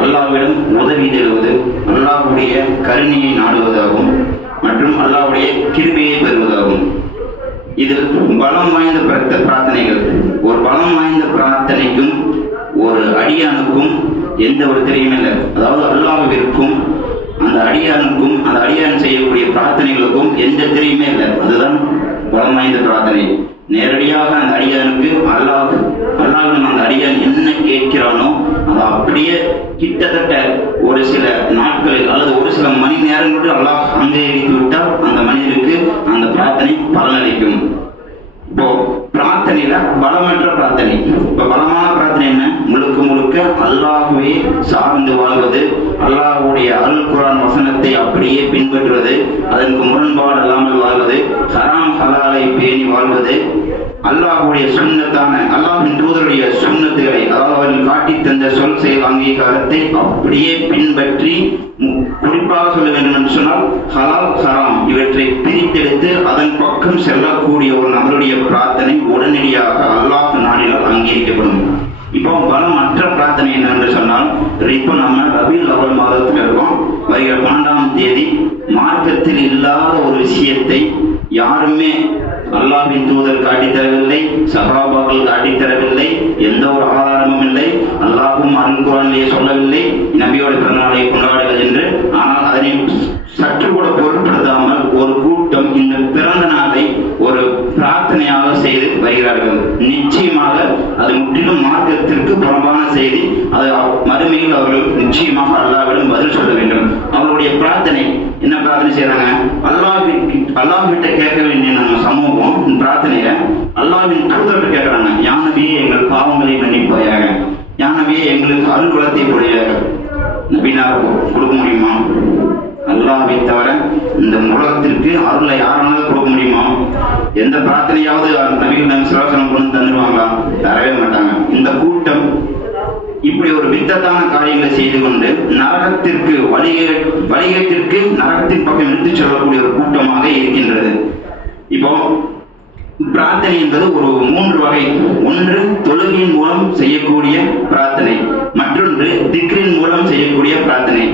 அல்லாஹ்விடம் உதவி தேடுவது, அல்லாஹ்வுடைய கருணையை நாடுவதாகும் மற்றும் அல்லாஹ்வுடைய கிருபையை பெறுவதாகும். இதில் பலம் வாய்ந்த பிரார்த்தனைகள், ஒரு பலம் வாய்ந்த பிரார்த்தனைக்கும் ஒரு அடியானுக்கும் எந்த ஒரு தெரியுமே இல்லை. அதாவது அல்லாஹ்விற்கும் அந்த அடியானுக்கும் அந்த அடியான் செய்யக்கூடிய பிரார்த்தனைகளுக்கும் எந்த தெரியுமே இல்லை. அதுதான் பலம் வாய்ந்த பிரார்த்தனை. நேரடியாக அந்த அடியானுக்கு அல்லாஹ்விடம் அந்த அடியான் என்ன கேட்கிறானோ அதை அப்படியே கிட்டத்தட்ட ஒரு சில நாட்களில் அல்லது ஒரு சில மணி நேரங்களில் அல்லாஹ் அங்கீகரித்து விட்டால் அந்த மனிதருக்கு அந்த பிரார்த்தனை பலனளிக்கும். இப்போ பிரார்த்தனையில பலமற்ற பிரார்த்தனை, இப்ப பலமான பிரார்த்தனை என்ன? முழுக்க முழுக்க அல்லாஹ்வை சார்ந்து வாழ்வது, அல்லாஹ்வுடைய அல் குர்ஆன் வசனத்தை அப்படியே பின்பற்றுவது, அதற்கு முரண்பாடு இல்லாமல் வாழ்வது, ஹராம் ஹலாலை பேணி வாழ்வது, அல்லாஹ்வுடைய சுன்னத்தான அல்லாஹ்வின் தூதருடைய சுன்னத்துகளை, அதாவது அவர்கள் காட்டி தந்த சொல் செயல் அங்கீகாரத்தை அப்படியே பின்பற்றி, குறிப்பாக சொல்ல வேண்டும் என்று சொன்னால் ஹலால் ஹராம் இவற்றை பிரித்தெடுத்து அதன் பக்கம் செல்லக்கூடிய ஒரு நபருடைய பிரார்த்தனை உடனடியாக அல்லாஹ் நாடினால் அங்கீகரிக்கப்படும். இப்போ பலமற்ற பிரார்த்தனை என்னென்று சொன்னால், இப்போ நம்ம ரபீல் அவல் மாதத்தில் இருக்கோம். வருகிற 12ஆம் தேதி மார்க்கத்தில் இல்லாத ஒரு விஷயத்தை யாருமே அல்லாஹ்வின் தூதர் காட்டித்தரவில்லை, சஹாபாக்கள் காட்டித்தரவில்லை, எந்த ஒரு ஆதாரமும் இல்லை, அல்லாஹ்வும் அல் குர்ஆனிலே சொல்லவில்லை நபியோட பிறந்தநாளை கொண்டாடுங்கள் என்று. ஆனால் அதனை சற்று கூட பொருட்படுத்தாமல் ஒரு கூட்டம் இந்த பிறந்த நாளை ஒரு பிரார்த்தனையாக செய்து வருகிறார்கள். நிச்சயமாக அது முற்றிலும் மார்க்கத்திற்கு புறம்பான செய்தி. அது மறுமையில் அவர்கள் நிச்சயமாக அல்லாஹ்விடம் பதில் சொல்ல வேண்டும். அவர்களுடைய பிரார்த்தனை என்ன பிரார்த்தனை செய்யறாங்க? அல்லாஹ்விட்ட கேட்க வேண்டிய நம்ம சமூகம் பிரார்த்தனையில அல்லாஹ்வின் தூதர்கிட்ட கேட்கறாங்க, யா நபியே எங்கள் பாவங்களை மன்னிப்பாயாக, யா நபியே எங்களுக்கு அருள் வளத்தை பொழியாக. நபினார் கொடுக்க முடியுமா? அல்லாஹ்வை தவிர இந்த உலகத்திற்கு அருளை யாராலும் கொடுக்க முடியுமா? எந்த பிரார்த்தனையாவது நபிகள் நாயகம் ஸல்லல்லாஹு அலைஹி வஸல்லம் கொண்டு தந்துடுவாங்களா? தரவே மாட்டாங்க. இந்த கூட்டம் இப்படி ஒரு வித்தத்தான காரியங்களை செய்து கொண்டு நரகத்திற்கு வழிகேட்டிற்கு நரகத்தின் பக்கம் எடுத்துச் செல்லக்கூடிய ஒரு கூட்டமாக இருக்கின்றது. இப்போ பிரார்த்தனை என்பது ஒரு 3 வகை. ஒன்று தொழுகையின் மூலம் செய்யக்கூடிய பிரார்த்தனை, மற்றொன்று திக்ரின் மூலம் செய்யக்கூடிய பிரார்த்தனை,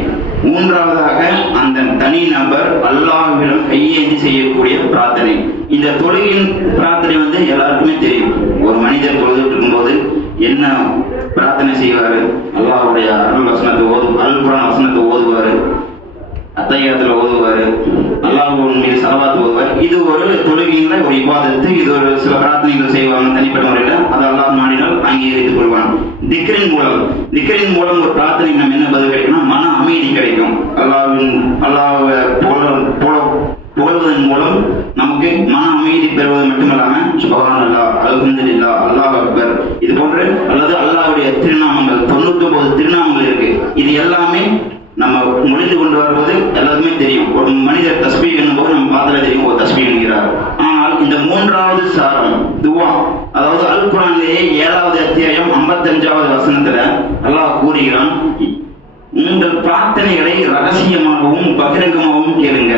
மூன்றாவதாக அந்த தனி நபர் அல்லாஹ்விடம் கையேந்தி செய்யக்கூடிய பிரார்த்தனை. இந்த தொழுகையின் பிரார்த்தனை எல்லாருக்குமே தெரியும். ஒரு மனிதர் தொழுதுட்டு இருக்கும்போது என்ன பிரார்த்தனை செய்வாரு? அல்லாஹ்வுடைய அருள் வசனத்தை அல் குர்ஆன் வசனத்தை ஓதுவாரு, அத்தஹியாத்துல ஓதுவாரு, அல்லாஹ்வின் மீது ஸலவாத் ஓதுவார். இது ஒரு தொழுகையில ஒரு இபாதத்து. இது ஒரு சில பிரார்த்தனைகள் செய்வாங்க தனிப்பட்ட முறையில். அது அல்லாஹ் நாடினால் அங்கீகரித்துக் கொள்வான். திக்ரின் மூலம் ஒரு பிரார்த்தனை நம்ம என்ன பதில் கிடைக்கும்னா மன அமைதி கிடைக்கும். அல்லாஹ்வை புகழ்வதன் மூலம் நமக்கு மன அமைதி பெறுவது மட்டுமல்லாம சுப்ஹானல்லாஹ், அல்ஹம்துலில்லாஹ், அல்லாஹ் அக்பர் இது போன்ற அல்லது அல்லாஹ்வுடைய திருநாமங்கள் 99 திருநாமங்கள் இருக்கு. இது எல்லாமே நம்ம முடிந்து கொண்டு வருவது எல்லாருமே தெரியும். ஒரு மனிதர் தஸ்பீஹ் என்னும்போது நம்ம பார்த்தாலே தெரியும் ஒரு தஸ்பீஹ் என்கிறார். ஆனால் இந்த 3வது சாரம் துவா, அதாவது அல் குர்ஆனிலேயே 7வது அத்தியாயம் 55வது வசனத்துல அல்லாஹ் கூறுகிறான், உங்கள் பிரார்த்தனைகளை ரகசியமாகவும் பகிரங்கமாகவும் கேளுங்க.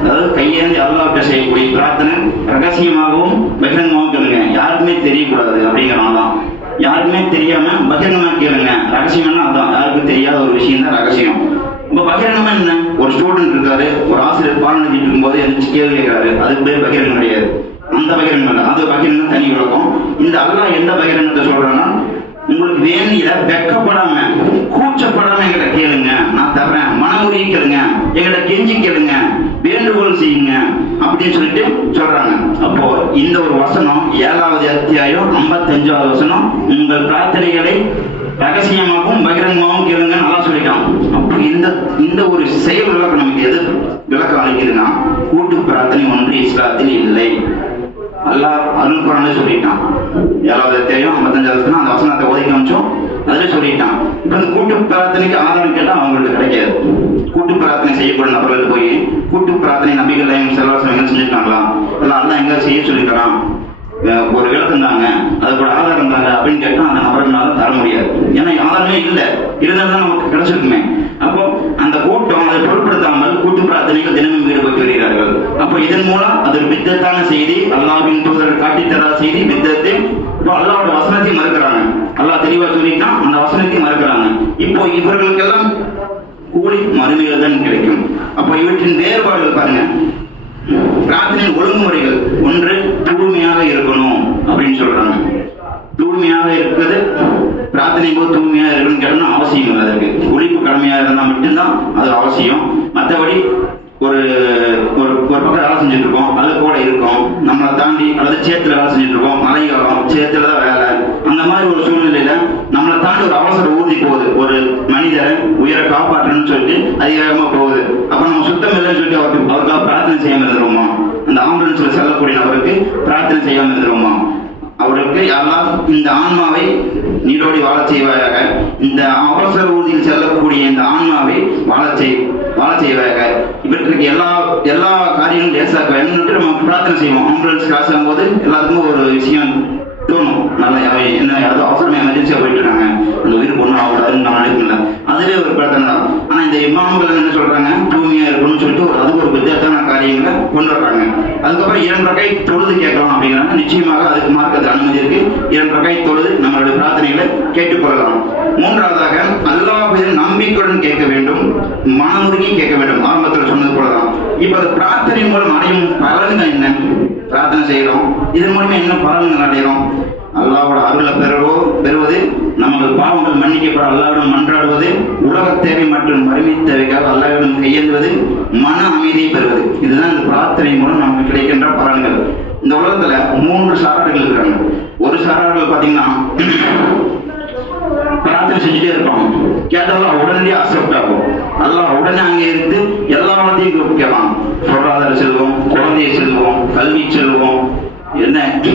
அதாவது கையேந்தி அல்லாஹ்விட்ட செய்யக்கூடிய பிரார்த்தனை ரகசியமாகவும் பகிரங்கமாகவும் கேளுங்க, யாருக்குமே தெரியக்கூடாது அப்படிங்கிறான். யாருக்குமே தெரியாம பகிரங்கமா கேளுங்க. ரகசியம்னா அதான், யாருக்கும் தெரியாத ஒரு விஷயம் தான் ரகசியம். இப்ப பகிரங்கமா என்ன? ஒரு ஸ்டூடெண்ட் இருக்காரு, ஒரு ஆசிரியர் பாடம் நடத்திட்டு இருக்கும்போது எந்திரிச்சு கேள்வி கேட்கிறாரு, அதுக்கு பேர் பகிரங்கம் கிடையாது. அந்த பகிரங்கம் இல்லை, அது பகிரங்கம் தனி விளக்கம். இந்த அல்லாஹ் எந்த பகிரங்கத்தை சொல்றான்னா, உங்களுக்கு வேண்டியத வெக்கப்படாம கூச்சப்படாம எங்கிட்ட கேளுங்க, நான் தர்றேன், மனமுறையை கேளுங்க, எங்கிட்ட கெஞ்சி கேளுங்க, வேண்டுகோள் செய்யுங்க அப்படின்னு சொல்லிட்டு சொல்றாங்க. அப்போ இந்த ஒரு வசனம் 7வது அத்தியாயம் 55வது வசனம், உங்கள் பிரார்த்தனைகளை ரகசியமாகவும் பகிரங்கமாகவும் கேளுங்க நல்லா சொல்லிட்டான். அப்போ இந்த ஒரு செயல் விளக்கம் நமக்கு எது விளக்கம் அளிக்குதுன்னா, கூட்டு பிரார்த்தனை ஒன்று இஸ்லாத்தில் இல்லை. அல்லாஹ் அருள் குர்ஆன்ல சொல்லிட்டான். 7வது அத்தியாயம் 55வது வசனம், அந்த வசனத்தை ஓதி காமிச்சோம், அதுல சொல்லிட்டான். இப்ப இந்த கூட்டு பிரார்த்தனைக்கு ஆதாரம் கேட்டா அவங்களுக்கு கிடைக்காது. கூட்டு பிரார்த்தனை செய்யக்கூடிய நபர்கள் போய் கூட்டு பிரார்த்தனை நபிகள் நாயகம் ஸல்லல்லாஹு அலைஹி வஸல்லம் செஞ்சிருக்காங்களா, இல்ல அல்லாஹ் எங்க செய்ய சொல்லிருக்கான், ஒரு விளக்கம் தாங்க, அதுக்கு ஒரு ஆதாரம் தாங்க அப்படின்னு கேட்டா அந்த நபர்களால தர முடியாது. ஏன்னா ஆதாரமே இல்லை, இருந்தால்தான் நமக்கு கிடைச்சிருக்குமே. அப்போ அந்த கூட்டம் அதை பொருட்படுத்தாமல் கூட்டு பிரார்த்தனைகள் தினமும் ஈடுபட்டு வருகிறார்கள். அப்போ இதன் மூலம் அது ஒரு வித்தத்தான செய்தி, அல்லாஹ்வின் தூதர் காட்டித்தராத செய்தி, வித்தத்தை. இப்போ அல்லாஹ்வோட வசனத்தை மறுக்கிறாங்க. அல்லாஹ் தெளிவா சொல்லிட்டான், அந்த வசனத்தை மறுக்கிறாங்க. இப்போ இப்போ இவர்களுக்கெல்லாம் கூலி மறுமையில் தான் கிடைக்கும். அப்போ இவற்றின் வேறுபாடுகள் பாருங்க. பிரார்த்தனையின் ஒழுங்குமுறைகள், ஒன்று தூய்மையாக இருக்கணும் அப்படின்னு சொல்றாங்க. தூய்மையாக இருக்கிறது பிரார்த்தனை போது தூய்மையாக இருக்கணும்னு கேட்டோம்னா அவசியம் இல்லை. அதற்கு ஒழிப்பு கடமையாக இருந்தால் மட்டும்தான் அது அவசியம். மற்றபடி ஒரு ஒரு பக்கம் வேலை செஞ்சுட்டு இருக்கோம், அது கூட இருக்கும், நம்மளை தாண்டி அல்லது சேத்துல வேலை செஞ்சுட்டு இருக்கோம், மழை காலம் சேத்துல தான் வேலை, அந்த மாதிரி ஒரு சூழ்நிலையில நம்மளை தாண்டி ஒரு அவசர ஊர்தி போகுது, ஒரு மனிதரை உயிரை காப்பாற்றணும்னு சொல்லிட்டு அதிகாரமா போகுது. அப்ப நம்ம சுத்தம் இல்லைன்னு சொல்லிட்டு அவருக்காக பிரார்த்தனை செய்யாம இருந்துருவோமா? அந்த ஆம்புலன்ஸ்ல செல்லக்கூடிய நபருக்கு பிரார்த்தனை செய்யாம இருந்துருவோமா? அவருக்கு எல்லாம் இந்த ஆன்மாவை நீடோடி வாழ செய்வாயாக, இந்த அவசர ஊர்தியில் செல்லக்கூடிய இந்த ஆன்மாவை வாழ செய்வாயாக, இவற்றுக்கு எல்லா காரியங்களும் லேசாக்க வேணும்னு நம்ம பிரார்த்தனை செய்வோம். ஆம்புலன்ஸ் கிராஸ் ஆகும்போது எல்லாத்துக்கும் ஒரு விஷயம் தோணும், நல்லா என்ன யாராவது அவசரமா எமர்ஜென்சியா போயிட்டு இருக்காங்க, அந்த உயிருக்கு ஒன்றும் ஆகக்கூடாதுன்னு நான் நினைக்கல, அதுவே ஒரு பிரார்த்தனை தான். ஆனா இந்த இமாம்கள் என்ன சொல்றாங்க, தூய்மையா இருக்கணும்னு சொல்லிட்டு அதுக்கு ஒரு வித்தியாசமான காரியங்களை கொண்டு வர்றாங்க. அதுக்கப்புறம் 2 ரகை தொழுது கேட்கலாம் அப்படிங்கிறாங்க. நிச்சயமாக அதுக்கு மார்க்கத்தில் அனுமதி இருக்கு. 2 ரகை தொழுது நம்மளுடைய பிரார்த்தனைகளை கேட்டுக்கொள்ளலாம். 3வதாக அல்லாஹ்வை நம்பிக்கையுடன் கேட்க வேண்டும், மனமுருகி கேட்க வேண்டும். ஆரம்பத்தில் சொன்னது போலதான். இப்ப அது பிரார்த்தனை மூலம் அடையும் பலன்கள் என்ன? பிரார்த்தனை செய்யறோம், இதன் மூலமா என்ன பலன்கள் அடைகிறோம்? அல்லாஹ்வோட அருளை பெறுவது, நமது பாவங்கள் மன்னிக்கப்பட அல்லாஹ்விடம் மன்றாடுவது, உலக தேவை மற்றும் மறுமை தேவைக்காக அல்லாஹ்விடம் கையேந்துவது, மன அமைதியை பெறுவது. இதுதான் இந்த பிரார்த்தனை மூலம் நமக்கு கிடைக்கின்ற பலன்கள். இந்த உலகத்துல 3 சாரார்கள் இருக்கிறாங்க. ஒரு சாரார்கள் பாத்தீங்கன்னா பிரார்த்தனை செஞ்சுட்டே இருப்பாங்க, கேட்டாலும் உடனடியே அக்செப்ட் ஆகும். அல்லாஹ் உடனே அங்கே இருந்து எல்லாத்தையும் கேட்கலாம். பொருளாதார செல்வம், குழந்தைய செல்வம், கல்வி செல்வம்,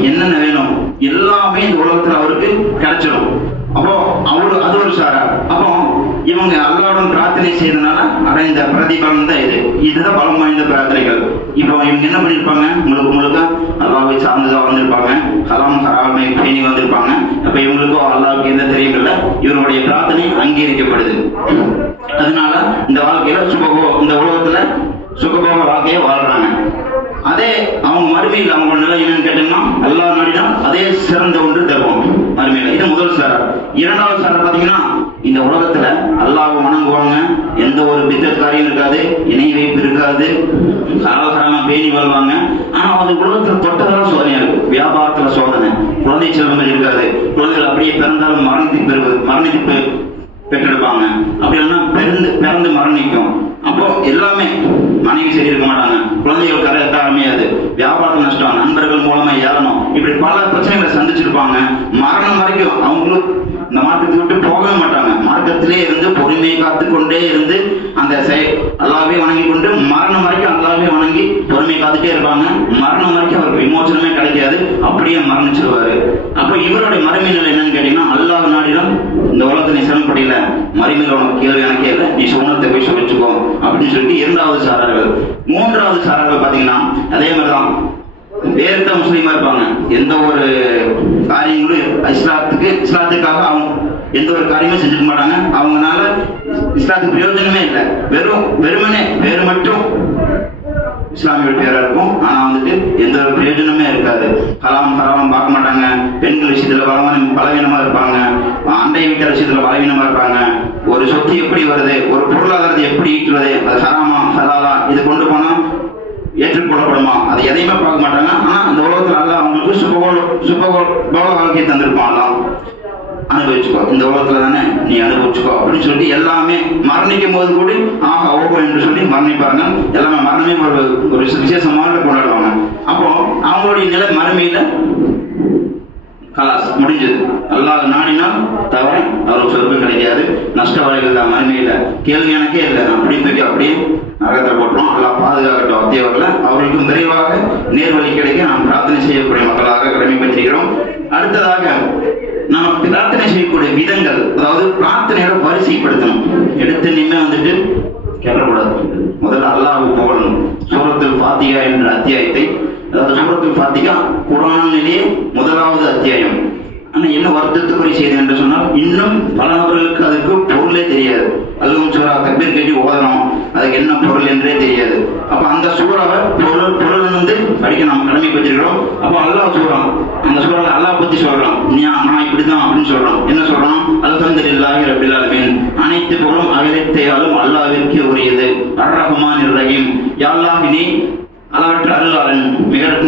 என்னென்ன வேணும் எல்லாமே இந்த உலகத்துல அவருக்கு கிடைச்சிடும். அப்போ அவரு அது ஒரு சாரா. அப்போ இவங்க அல்லாஹ்வுடன் பிரார்த்தனை செய்தனால அடைந்த பிரதிபலன் தான் இதுதான் பலம் வாய்ந்த பிரார்த்தனைகள். இப்போ இவங்க என்ன பண்ணிருப்பாங்க, முழுக்க அல்லாஹ்வை சார்ந்துதான் வந்திருப்பாங்க, ஹலாம் ஹராமை பேணி வந்திருப்பாங்க. அப்ப இவங்களுக்கோ அல்லாஹ்வுக்கு எந்த தெரியும் இல்லை, இவருடைய பிரார்த்தனை அங்கீகரிக்கப்படுது. அதனால இந்த வாழ்க்கையில இந்த உலகத்துல சுகபோக வாழ்க்கையை வாழ்றாங்க. அதே அவங்க மறுமையில் அவங்க நிலை என்னன்னு கேட்டீங்கன்னா, அல்லாஹ் நாடினா அதே சிறந்த ஒன்று தருவோம் மறுமையில. இது முதல் சாரர். 2வது சாரர் பாத்தீங்கன்னா, இந்த உலகத்துல அல்லாஹ்வை வணங்குவாங்க, எந்த ஒரு பித்தத் காரியம் இருக்காது, இணை வைப்பு இருக்காது, சாதாரணமா பேணி வாழ்வாங்க. ஆனா அது உலகத்துல தொட்டதெல்லாம் சோதனையா இருக்கு. வியாபாரத்துல சோதனை, குழந்தை செல்வங்கள் இருக்காது, குழந்தைகள் அப்படியே பிறந்தாலும் மரணித்து பெற்றெடுப்பாங்க, அப்படி இல்லைன்னா பிறந்து மரணிக்கும். அப்போ எல்லாமே மனைவி சரி இருக்க மாட்டாங்க, குழந்தைகள் கரெக்டா அமையாது, வியாபாரம் நஷ்டம், நண்பர்கள் மூலமா ஏறணும், இப்படி பல பிரச்சனைகளை சந்திச்சிருப்பாங்க. மரணம் வரைக்கும் அவங்களும் இந்த மார்க்கத்தை விட்டு போகவே மாட்டாங்க. மார்க்கத்திலே இருந்து பொறுமையை காத்து கொண்டே இருந்து அந்த அல்லாஹ்வை வணங்கி கொண்டு மரணம் வரைக்கும் அல்லாஹ்வை வணங்கி பொறுமையை காத்துட்டே இருப்பாங்க. மரணம் வரைக்கும் அவருக்கு விமோசனமே கிடைக்காது, அப்படியே மரணிச்சிருவாரு. அப்ப இவருடைய மறுமை நிலை என்னன்னு கேட்டீங்கன்னா, அல்லாஹ் நாடிடம் இந்த உலகத்தை நீ சிரமப்படல, மறுமையில் உனக்கு கேள்வி எனக்கே இல்லை, நீ சோனத்தை போய் சொல்லிச்சுக்கோ அப்படின்னு சொல்லிட்டு 2வது சாரார்கள். 3வது சாரார்கள் பாத்தீங்கன்னா அதே மாதிரிதான் வேறுத்த முஸ்லீமா இருப்பாங்க. எந்த ஒரு காரியங்களும் இஸ்லாத்துக்காக அவங்க எந்த ஒரு காரியமும் செஞ்சுக்க மாட்டாங்க. அவங்கனால இஸ்லாத்துக்கு பிரயோஜனமே இல்லை, வெறுமனே வேறு மட்டும் இஸ்லாமிய பேரா இருக்கும். ஆனா வந்துட்டு எந்த ஒரு பிரயோஜனமே இருக்காது. ஹராம் பார்க்க மாட்டாங்க, பெண்கள் விஷயத்துல பலவீனமா இருப்பாங்க, அண்டை வீட்டார் விஷயத்துல பலவீனமா இருப்பாங்க. ஒரு சொத்து எப்படி வருது, ஒரு பொருளாதாரத்தை எப்படி ஈட்டுறது, அது ஹராமா ஹலாலா, இது கொண்டு போனா ஏற்றுக்கொள்ளப்படுமா, அது எதையுமே பார்க்க மாட்டாங்க. ஆனா அந்த உலகத்துல அல்ல அவங்களுக்கு சுபகோள வாழ்க்கையை தந்திருப்பான். எல்லாம் அனுபவிச்சுக்கோ, இந்த உலகத்துல தானே நீ அனுபவிச்சுக்கோ அப்படின்னு சொல்லி எல்லாமே மரணிக்கும் போது கூட ஆஹா ஓகோ என்று சொல்லி மரணிப்பாங்க. எல்லாமே மரணமே ஒரு விசேஷமாக கொண்டாடுவாங்க. அப்போ அவங்களுடைய நிலை மறுமையில கலாஸ் முடிஞ்சது. அல்லாஹ் நாடினால் தவிர அவருக்கு சொர்க்கம் கிடைக்காது, நஷ்ட வழிகள் தான் மறுமையில. கேள்வி எனக்கே இல்லை, அப்படி தூக்கி அப்படியே நரகத்தில் போட்டுரும். அல்லாஹ் பாதுகாக்கட்டும். அத்தியவர்களை அவர்களுக்கு விரைவாக நேர்வழி கிடைக்க நாம் பிரார்த்தனை செய்யக்கூடிய மக்களாக கடமைப்பட்டிருக்கிறோம். அடுத்ததாக நாம் பிரார்த்தனை செய்யக்கூடிய விதங்கள், அதாவது பிரார்த்தனையோட வரிசைப்படுத்தணும். எடுத்து நின்று வந்துட்டு கேட்கக்கூடாது. முதல்ல அல்லாஹ்வை புகழணும். சூரத்துல் ஃபாத்திஹா என்ற அத்தியாயத்தை, அதாவது சூரத்துல் ஃபாத்திஹா குர்ஆனிலேயே 1வது அத்தியாயம். ஆனா என்ன வருத்தத்துக்குரிய செய்தி என்று சொன்னால் இன்னும் பல நபர்களுக்கு அதுக்கு பொருளே தெரியாது. அதுவும் சூறா தக்பீர் கட்டி ஓதணும், அதுக்கு என்ன பொருள் என்றே தெரியாது. அப்ப அந்த சூறாவை பொருள் படிக்க நாம் கடமை பெற்றிருக்கிறோம். அப்போ அல்லாஹ் சொல்றான், அந்த சூறாவை அல்லாஹ் பத்தி சொல்றான், நான் இப்படிதான் அப்படின்னு சொல்றான். என்ன சொல்றான்? அல்ஹம்துலில்லாஹி ரப்பில் ஆலமீன், அனைத்து புகழும் அகிலத்தையாலும் அல்லாஹ்விற்கு உரியது. அர் ரஹ்மானிர் ரஹீம், யா அல்லாஹ் நீ அளவற்ற அருளாளன்,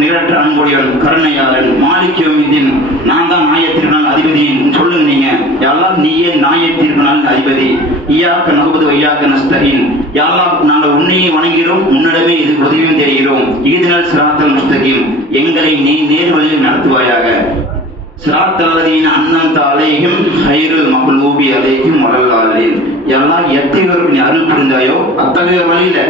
நிகரற்ற அன்புடையவன், கருணையாளன். மாலிக் யௌமித்தீன், நான் தான் நாயத்திற்கான அதிபதி சொல்லுங்க நீங்க. யா அல்லாஹ் நீயே நாயத்திற்கான அதிபதி. இய்யாக நஅபுது வ இய்யாக நஸ்தஈன், யா அல்லாஹ் நாங்கள் உன்னையே வணங்குகிறோம், உன்னிடமே இது உதவியும் தெரிகிறோம். இஹ்தினல் ஸிராத்தல் முஸ்தகீம், எங்களை நீ நேர்வழியில் நடத்துவாயாக. ஸிராத்தல் லதீன அன்அம்த அலைஹிம் கைருல் மக்லூபி அலைஹிம் வலல்லாலீன், யா அல்லாஹ் எத்தகையோருக்கு நீ அருள் புரிந்தாயோ அத்தகைய வழியில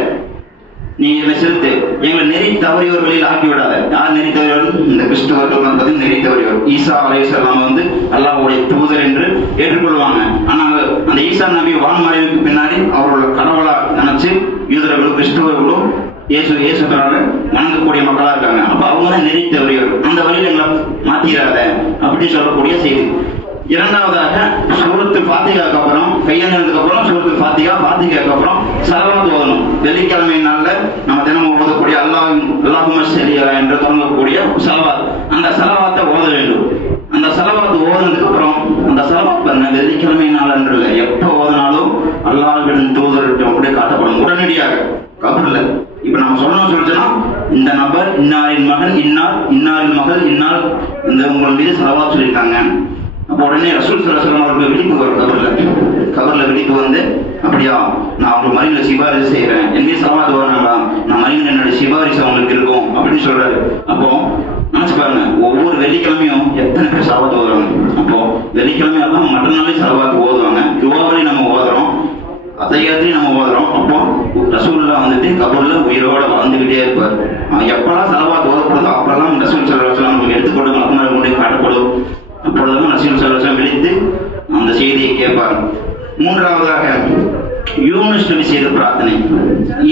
நீ என்னை செலுத்து, எங்களை நெறி தவறியோர் வழியில் ஆக்கி விடாத. யார் நெறி தவறியவர்கள்? இந்த கிறிஸ்தவர்கள் நெறி தவறியோர். ஈசா அலைஹிஸ்ஸலாம் அல்லாஹ்வுடைய தூதர் என்று ஏற்றுக்கொள்வாங்க. ஆனால் அந்த ஈசா நபி வான்மறைவுக்கு பின்னாடி அவரோட கடவுளா நினைச்சு யூதர்களும் கிறிஸ்தவர்களும் இயேசு வணங்கக்கூடிய மக்களா இருக்காங்க. அப்ப அவங்க தான் நெறி தவறியோர். அந்த வழியில் எங்களை மாத்திராத அப்படின்னு சொல்லக்கூடிய செய்தி. இரண்டாவதாக சூரத்துல் ஃபாத்திஹாக்கு அப்புறம் கையெழுந்ததுக்கு அப்புறம் சூரத்துல் ஃபாத்திஹாக்கு அப்புறம் ஸலவாத் ஓதணும். வெள்ளிக்கிழமை நாள்ல நம்ம தினமும் ஓதக்கூடிய அல்லாஹும்ம ஸல்லி அலா என்று தொடங்கக்கூடிய ஸலவாத், அந்த ஸலவாத்தை ஓத வேண்டும். அந்த ஸலவாத் ஓதுனதுக்கு அப்புறம் அந்த ஸலவாத் பாருங்க, வெள்ளிக்கிழமை நாள் என்று இல்லை, எப்ப ஓதினாலும் அல்லாஹ்வின் தூதர்கிட்ட அப்படியே காட்டப்படும் உடனடியாக கபர்ல. இப்ப நம்ம சொல்லணும்னு சொல்லிச்சோன்னா, இந்த நபர் இன்னாரின் மகன் இன்னாரின் மகள் இன்னார் இந்த உங்கள் மீது ஸலவாத் சொல்லியிருக்காங்க. அப்போ உடனே ரசூல் ஸல்லல்லாஹு அலைஹி வஸல்லம் அவர்களுக்கு விழிப்பு வரும். கபர்ல விழிப்பு வந்து, அப்படியா நான் அவங்க மரியில சிபாரிசு செய்யறேன், என் மீது ஸலவாத் ஓதுனாங்களா, நான் மரியில என்னுடைய சிபாரிசு அவங்களுக்கு இருக்கும் அப்படின்னு சொல்றாரு. அப்போ நினைச்சு பாருங்க, ஒவ்வொரு வெள்ளிக்கிழமையும் எத்தனை பேர் ஸலவாத் ஓதுறாங்க. அப்போ வெள்ளிக்கிழமை எல்லாம் மற்ற நாளே ஸலவாத் ஓதுவாங்க. துஆவிலே நம்ம ஓதுறோம், அத்தையாத்திலையும் நம்ம ஓதுறோம். அப்போ ரசூலுல்லாஹ் கபர்ல உயிரோட வாழ்ந்துகிட்டே இருப்பார். எப்பெல்லாம் ஸலவாத் ஓதப்படுதோ அப்பெல்லாம் ரசூல் ஸல்லல்லாஹு அலைஹி வஸல்லம் அவங்களுக்கு எடுத்துக்கொண்டு மலக்குமார்கள் கொண்டு காட்டப்படும். அப்பொழுதும் ரசூல் ஸல்லல்லாஹு அலைஹி வஸல்லம் விழித்து அந்த செய்தியை கேட்பார். மூன்றாவதாக யூனுஸ் நபி செய்த பிரார்த்தனை.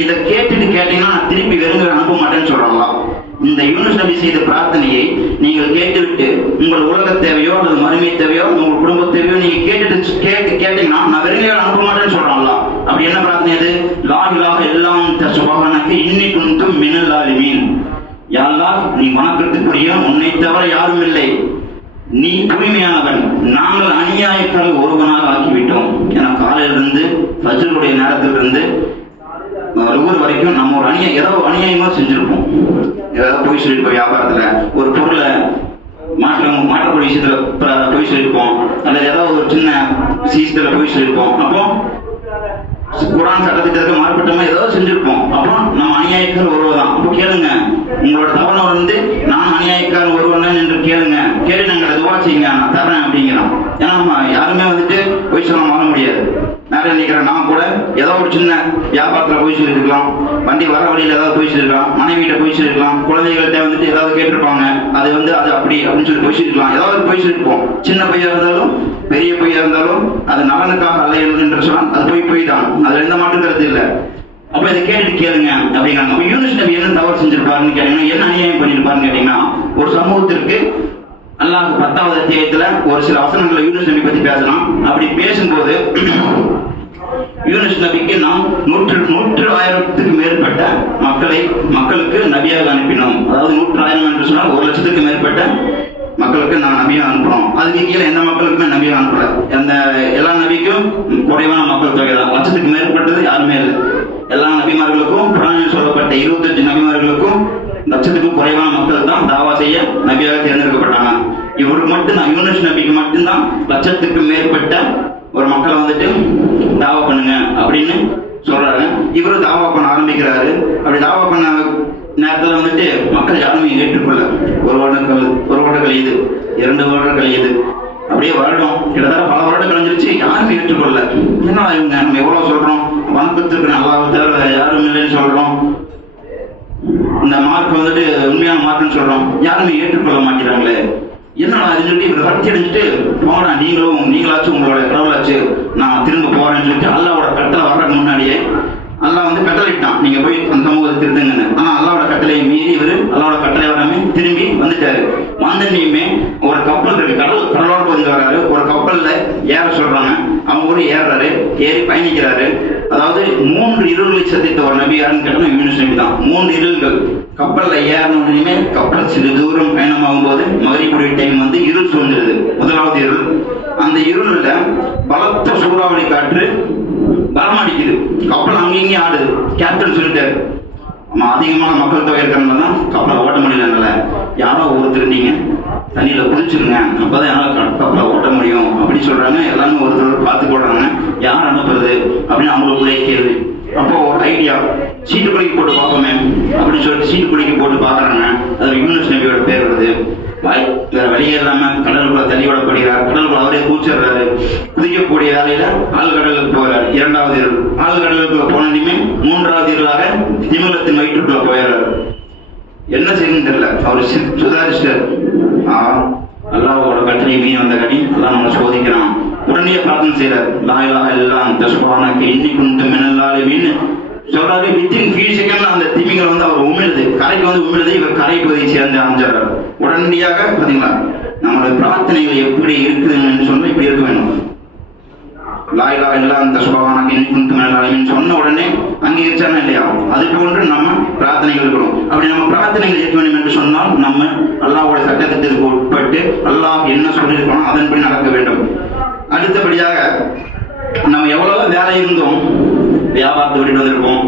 இதை கேட்டீங்கன்னா நான் திருப்பி வெறுங்க அனுப்ப மாட்டேன்னு சொல்றாங்களா? இந்த யூனுஸ் நபி செய்த பிரார்த்தனையை நீங்கள் கேட்டுவிட்டு உங்கள் உலக தேவையோ அல்லது மறுமை தேவையோ உங்கள் குடும்ப தேவையோ நீங்க கேட்டீங்கன்னா நான் வெறுங்க அனுப்ப மாட்டேன்னு சொல்றாங்களா? அப்படி என்ன பிரார்த்தனை அது? லா இலாஹ இல்லா அன்த சுப்ஹானக இன்னி குன்து மினல் ஸாலிமீன், யா அல்லாஹ் நீ வணக்கத்துக்குரிய உன்னை தவிர யாரும் இல்லை, நீ தூய்மையானவன், நாங்கள் அநியாயக்காரர்கள் ஒருவனாக ஆக்கிவிட்டோம். ஏன்னா காலையிலிருந்து ஃபஜ்ருடைய நேரத்திலிருந்து ஒவ்வொரு வரைக்கும் நம்ம ஒரு ஏதாவது அநியாயமா செஞ்சிருப்போம். ஏதாவது போய் சொல்லியிருப்போம், வியாபாரத்துல ஒரு பொருளை மாற்றக்கூடிய விஷயத்துல போய் சொல்லியிருப்போம், அல்லது ஏதாவது ஒரு சின்ன விஷயத்துல போய் சொல்லியிருப்போம். அப்போ குர்ஆன் சட்டத்திற்கு மாறுபட்டமா ஏதாவது செஞ்சிருப்போம். அப்புறம் நம்ம அநியாயக்காரர் ஒருவர் தான். அப்போ கேளுங்க, உங்களோட தவணை நான் அநியாயக்காரன் ஒருவன் என்று கேளுங்க, கேட்டு நாங்கள் துவா செய்யுங்க, நான் தரேன் அப்படிங்கிறோம். ஏன்னா நம்ம யாருமே போய் சொல்ல வாழ முடியாது. நிறைய நினைக்கிறேன், நான் கூட ஏதோ ஒரு சின்ன வியாபாரத்துல போய் சொல்லியிருக்கலாம், வண்டி வர வழியில ஏதாவது போய் சொல்லிருக்கலாம், மனைவியிட்ட போய் சொல்லிருக்கலாம், குழந்தைகள்கிட்ட ஏதாவது கேட்டிருப்பாங்க, அது அது அப்படி அப்படின்னு சொல்லி போய் சொல்லிருக்கலாம், ஏதாவது போய் சொல்லிருப்போம். சின்ன பையா இருந்தாலும் பெரிய பையா இருந்தாலும் அது நலனுக்காக அல்ல என்று சொன்னால் அது போய் தான், அதுல எந்த மாற்று கருத்து இல்லை. அப்ப இதை கேட்டுட்டு கேளுங்க அப்படிங்கிறாங்க. அப்ப யூனுஸ் நபி என்ன தவறு செஞ்சிருப்பாருன்னு கேட்டீங்கன்னா, என்ன அநியாயம் பண்ணிருப்பாருன்னு கேட்டீங்கன்னா, ஒரு சமூகத்திற்கு அல்லாஹ் 10வது அத்தியாயத்துல ஒரு சில வசனங்களை யூனுஸ் நபி பத்தி பேசலாம். அப்படி பேசும்போது யூனுஸ் நபிக்கு நாம் 100,000க்கு மேற்பட்ட மக்களுக்கு நபியாக அனுப்பினோம். அதாவது 100,000 என்று சொன்னால் 1,00,000க்கு மேற்பட்ட மக்களுக்கு நான் நபியா அனுப்பணும். அதுக்கு கீழே எந்த மக்களுக்குமே நபியா அனுப்பல. அந்த எல்லா நபிக்கும் குறைவான மக்கள் தொகை தான், 1,00,000க்கு மேற்பட்டது யாருமே இல்லை. எல்லா நபிமார்களுக்கும் குர்ஆனில் சொல்லப்பட்ட 25 நபிமார்களுக்கும் 1,00,000க்கும் குறைவான மக்கள் தான் தாவா செய்ய நபியாக தேர்ந்தெடுக்கப்பட்டாங்க. இவருக்கு மட்டும்தான், யூனுஸ் நபிக்கு மட்டும்தான் 1,00,000க்கு மேற்பட்ட ஒரு மக்களை தாவா பண்ணுங்க அப்படின்னு சொல்றாரு. இவரு தாவா பண்ண ஆரம்பிக்கிறாரு. அப்படி தாவா பண்ண நேரத்துல மக்கள் யாருமே ஏற்றுக்கொள்ள. ஒரு வருடம் கழியுது, 2 வருடம் கழியுது, அப்படியே வருடம் கிட்டத்தட்ட பல வருடம் கழிஞ்சிருச்சு, யாருமே ஏற்றுக்கொள்ள. ஏன்னா இவங்க நம்ம எவ்வளவு சொல்றோம், வணக்கத்துக்கு அல்லாஹ்வை தவிர யாரும் இல்லைன்னு சொல்றோம், இந்த மார்க் உண்மையான மார்க்னு சொல்றோம், யாருமே ஏற்றுக்கொள்ள மாட்டேறாங்களே, என்னடா அதுன்னு சொல்லி இவர் வளர்ச்சி அடைஞ்சிட்டு போனா, நீங்களாச்சும் உங்களோட கடவுளாச்சு நான் திரும்ப போறேன்னு சொல்லிட்டு அல்லாவோட கட்டளை வர்றதுக்கு முன்னாடியே அல்லாஹ் வந்து கட்டளையிட்டான், நீங்க போய் அந்த சமூகத்தை திருத்துங்கன்னு. ஆனா அல்லாவோட கட்டளையை மீறி இவரு அல்லாவோட கட்டளை வராம திரும்பி வந்துட்டாரு. வந்தனையுமே ஒரு கப்பல் இருக்கு, கடலோட வந்து வராரு. ஒரு கப்பல்ல ஏற சொல்றாங்க, அவங்க கூட ஏறாரு, ஏறி பயணிக்கிறாரு. அதாவது 3 இருள்களை சந்தித்த ஒரு நபி யாருன்னு கேட்டோம்னா யூனுஸ் நபி தான். 3 இருள்கள் கப்பல்ல ஏறினோடனே கப்பல் சிறு தூரம் பயணமாகும் போது மகரிபுடைய டைம் வந்து இருள் சூழ்ந்துருது. முதலாவது இருள். அந்த இருள்ல பலத்த சூறாவளி காற்று பலம் அடிக்குது, கப்பல் அங்கேயும் ஆடுது. கேப்டன் சொல்லிட்டாரு, அதிகமான மக்கள் தொகை இருக்கிறதுனால தான் கப்பலை ஓட்ட முடியலனால யாரோ ஒருத்தர் நீங்க தண்ணியில குதிச்சிருங்க, அப்பதான் யாரால கப்பலை ஓட்ட முடியும் அப்படின்னு சொல்றாங்க. எல்லாமே ஒருத்தர் பார்த்து போடுறாங்க, யார் அனுப்புறது அப்படின்னு அவங்களுக்குள்ளே கேள்வி. அப்போ ஒரு ஐடியா, சீட்டு குலுக்கி போட்டு பார்ப்போமே அப்படின்னு சொல்லிட்டு சீட்டு குலுக்கி போட்டு பாக்குறாங்க. அது யூனுஸ் நபியோட பேர் வருது. வேற வழியே இல்லாம கடலுக்குள்ள தள்ளி விடப்படுகிறார். கடலுக்குள்ள அவரே கூச்சிடுறாரு. குதிக்கக்கூடிய வேலையில ஆழ்கடலுக்கு போகிறார். 2வது இருள். ஆழ்கடலுக்குள்ள போனதுமே 3வது இருளாக திமிங்கலத்தின் வயிற்றுக்குள்ள போயிடுறாரு. என்ன செய்யணும்னு தெரியல, அவர் சுதாரிச்சிட்டார். அல்லாஹ்வோட கட்டளை மீன் வந்த கடி அல்லாஹ் நம்மளை சோதிக்கிறான். உடனே பிரார்த்தனை செய்யறாரு, லா இலாஹா இல்லல்லாஹ் அன்த சுப்ஹானக இன்னி குன்து மினல் ஸாலிமீன் சொல்றாரு. வித்தின் ஃபியூ செகண்ட்ல அந்த திமிங்கலம் வந்து அவர் உமிழுது, கரைக்கு வந்து உமிழுது. இவர் கரைக்கு போய் சேர்ந்து அஞ்சாரு. உடனடியாக பாத்தீங்களா நம்மளுடைய பிரார்த்தனைகள் எப்படி இருக்குதுன்னு சொன்னா இப்படி இருக்க வேணும். லா இலாஹா இல்லல்லாஹ் அன்த சுப்ஹானக இன்னி குன்து மினல் ஸாலிமீன் சொன்ன உடனே அங்கீகரிச்சானா இல்லையா, அது போன்று நம்ம பிரார்த்தனைகள் இருக்கணும். அப்படி நம்ம பிரார்த்தனைகள் இருக்க வேண்டும் என்று சொன்னால் நம்ம அல்லாஹ்வோட சட்டத்திற்கு உட்பட்டு அல்லாஹ் என்ன சொல்லியிருக்கணும் அதன்படி நடக்க வேண்டும். அடுத்தபடியாக நம்ம எவ்வளவு வேலை இருந்தோம், வியாபாரத்தை விட்டுட்டு வந்திருப்போம்,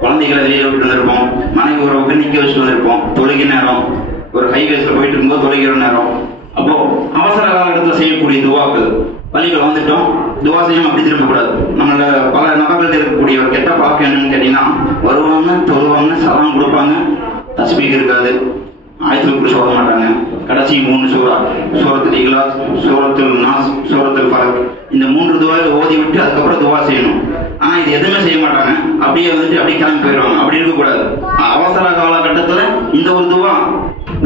குழந்தைகளை வெளியில விட்டு வந்திருப்போம், மனைவி உறவுக்கு நிக்க வச்சுட்டு வந்திருப்போம், தொழுகை நேரம், ஒரு ஹைவேஸ்ல போயிட்டு இருக்கும்போது தொழுகிற நேரம். அப்போ அவசர காலகட்டத்தில் செய்யக்கூடிய துவாக்கள், பள்ளிகள் வந்துட்டோம் துவா செய்யாம அப்படி திரும்பக்கூடாது. நம்மள பல நபர்கள் இருக்கக்கூடிய ஒரு கெட்ட பழக்கம் என்னன்னு கேட்டீங்கன்னா, வருவாங்க, தொழுவாங்க, சலாம் கொடுப்பாங்க, தஸ்பீக் இருக்காது, ஆயத்துக்கு சொல்ல மாட்டாங்க. கடைசி 3 சூரா, சூரத்துல் இக்லாஸ், சூரத்துல் நாஸ், சூரத்துல் ஃபலக், இந்த 3 துவாவை ஓதி விட்டு அதுக்கப்புறம் துவா செய்யணும். ஆனா இது எதுவுமே செய்ய மாட்டாங்க, அப்படியே வந்துட்டு அப்படியே கிளம்பி போயிடுவாங்க. அப்படி இருக்கக்கூடாது. அவசர காலகட்டத்துல இந்த ஒரு துவா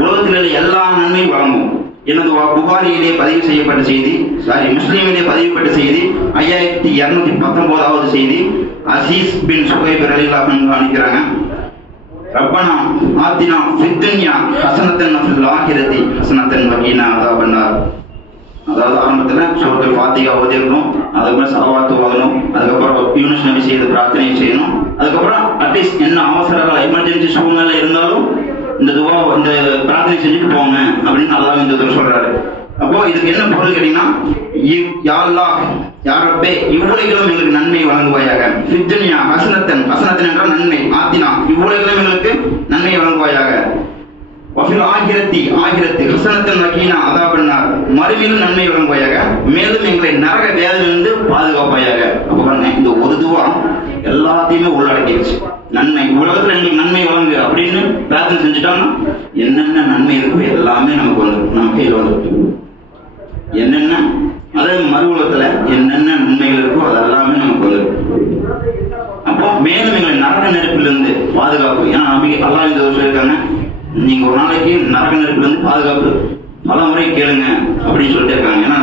உலகத்தில் எல்லா நன்மையும் வழங்கும். எனது புகாரியிலே பதிவு செய்யப்பட்ட செய்தி, முஸ்லீமிலே பதிவுப்பட்ட செய்தி 5219வது செய்தி. அசீஸ் பின் சுஹைப் ரலியல்லாஹு அன்ஹு அனுப்புறாங்க, ரப்பனா ஆத்தினா ஃபித் துன்யா ஹஸனத்தன் வஃபில் ஆகிரத்தி ஹஸனத்தன் வகீனா அஸாபன்னார். அதாவது ஆரம்பத்துல சூரத்துல் ஃபாத்திஹா ஓதிரணும், அதுக்கப்புறம் ஸலவாத் ஓதணும், அதுக்கப்புறம் யூனுஸ் நபி செய்த பிரார்த்தனை செய்யணும். அதுக்கப்புறம் அட்லீஸ்ட் என்ன அவசர எமர்ஜென்சி சூழ்நிலை இருந்தாலும் இந்த துவா இந்த பிரார்த்தனை செஞ்சுட்டு போங்க அப்படின்னு அல்லாஹ் இந்த தூரம் சொல்றாரு. அப்போ இதுக்கு என்ன பொருள் கேட்டீங்கன்னா, யா அல்லாஹ் யா ரப்பே இவ்வுலகிலும் எங்களுக்கு நன்மை வழங்குவாயாக, ஃபித் துன்யா ஹஸனத்தன், ஹஸனத்தன் என்றால் நன்மை, ஆத்தினா இவ்வுலகிலும் எங்களுக்கு நன்மை வழங்குவாயாக, வஃபில் ஆகிரத்தி ஆகிரத்தி ஹஸனத்தன் வகீனா அஸாபன்னார் மறுமையிலும் நன்மை வழங்குவாயாக, மேலும் எங்களை நரக வேதனையிலிருந்து பாதுகாப்பாயாக. அப்போ பாருங்க, இந்த ஒரு துவா எல்லாத்தையுமே உள்ளடக்கிடுச்சு. நன்மை உலகத்துல எங்களுக்கு நன்மை வழங்கு அப்படின்னு பிரார்த்தனை செஞ்சுட்டோம்னா என்னென்ன நன்மை இருக்கோ எல்லாமே நமக்கு வந்துடும், நம்ம கையில் வந்துடும். என்னென்ன அதே மறு உலகத்துல என்னென்ன நன்மைகள் இருக்கோ அது எல்லாமே நமக்கு வந்துடும். அப்போ மேலும் எங்களை நரக நெருப்பிலிருந்து பாதுகாப்பு. ஏன்னா நம்பிக்கை அல்லாஹ் இந்த சொல்லியிருக்காங்க, நீங்க ஒரு நாளைக்கு நரக நெருப்பிலிருந்து பாதுகாப்பு பல முறை கேளுங்க அப்படின்னு சொல்லிட்டு இருக்காங்க. ஏன்னா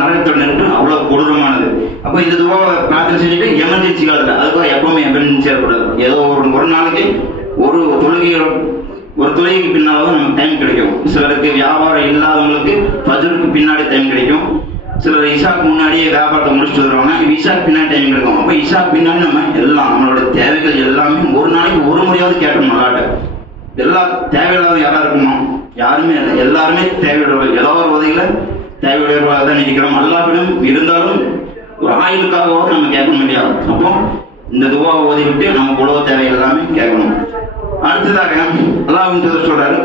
நரகத்தோட நெருப்பு அவ்வளவு கொடூரமானது. அப்போ இந்த துவாவை பிரார்த்தனை செஞ்சுட்டு எமர்ஜென்சி காலத்துல அதுக்காக எப்பவுமே எமர்ஜென்சி ஏற்படாது. ஏதோ ஒரு நாளைக்கு ஒரு தொழுகைக்கு பின்னால்தான் நமக்கு டைம் கிடைக்கும். சிலருக்கு வியாபாரம் இல்லாதவங்களுக்கு ஃபஜ்ருக்கு பின்னாடி டைம் கிடைக்கும். சிலர் இஷாக்கு முன்னாடியே வியாபாரத்தை முடிச்சுட்டு வருவாங்க, இஷாக்கு பின்னாடி டைம் கிடைக்கும். அப்போ இஷாக்கு பின்னாடி நம்ம எல்லாம் நம்மளோட தேவைகள் எல்லாமே ஒரு நாளைக்கு ஒரு முறையாவது கேட்கணும். நல்லாட்ட எல்லா தேவையில்லாத யாரா இருக்குமா? யாருமே இல்லை. எல்லாருமே தேவையுடையவர்கள். ஏதோ ஒரு உதவியில தேவையுடையவர்களாக தான் இருக்கிறோம். அல்லாஹ்விடம் இருந்தாலும் ஒரு ஆயுளுக்காகவாவது நம்ம கேட்க முடியாது. அப்போ இந்த துவாவை ஓதிவிட்டு நமக்கு உலக தேவை எல்லாமே கேட்கணும். அடுத்ததாக அல்லாஹ் சொல்றாரு,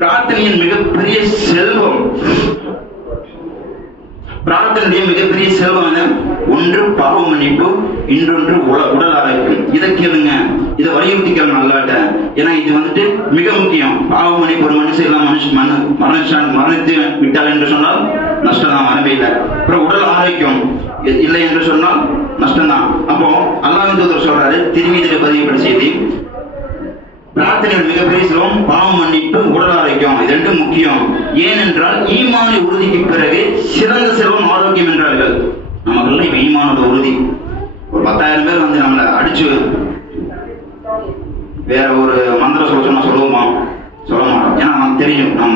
பிரார்த்தனையின் மிகப்பெரிய செல்வம், பிரார்த்தனையுடைய மிகப்பெரிய செல்வம் என்ன? ஒன்று பாவ மன்னிப்பு, இன்னொன்று உடல் ஆரோக்கியம். இதை கேளுங்க, இதை வலியுறுத்திக்கிறோம் நல்லாட்ட. ஏன்னா இது வந்துட்டு மிக முக்கியம். பாவ மன்னிப்பு ஒரு மனுஷன் எல்லாம் மரணித்து விட்டால் என்று சொன்னால் நஷ்டம் தான், மரபே இல்லை. அப்புறம் உடல் ஆரோக்கியம் இல்லை என்று சொன்னால் நஷ்டம்தான். அப்போ அல்லாஹ் தூதர் சொல்றாரு, திருமீதியில பதிவுப்பட்ட செய்தி, பிரார்த்தனைகள் மிகப்பெரிய செல்வம், பாவ மன்னிப்பு, உடல் ஆரோக்கியம், இது ரெண்டும் முக்கியம். ஏனென்றால் ஈமானி உறுதிக்கு பிறகு சிறந்த செல்வம் ஆரோக்கியம் என்றார்கள். நமக்கெல்லாம் இப்ப ஈமானோட உறுதி. ஒரு 10,000 பேர் வந்து நம்மளை அடிச்சு வேற ஒரு மந்திரம் சொன்னா சொல்லுவோமா? சொல்ல மாட்டோம். ஏன்னா நமக்கு தெரியும் நம்ம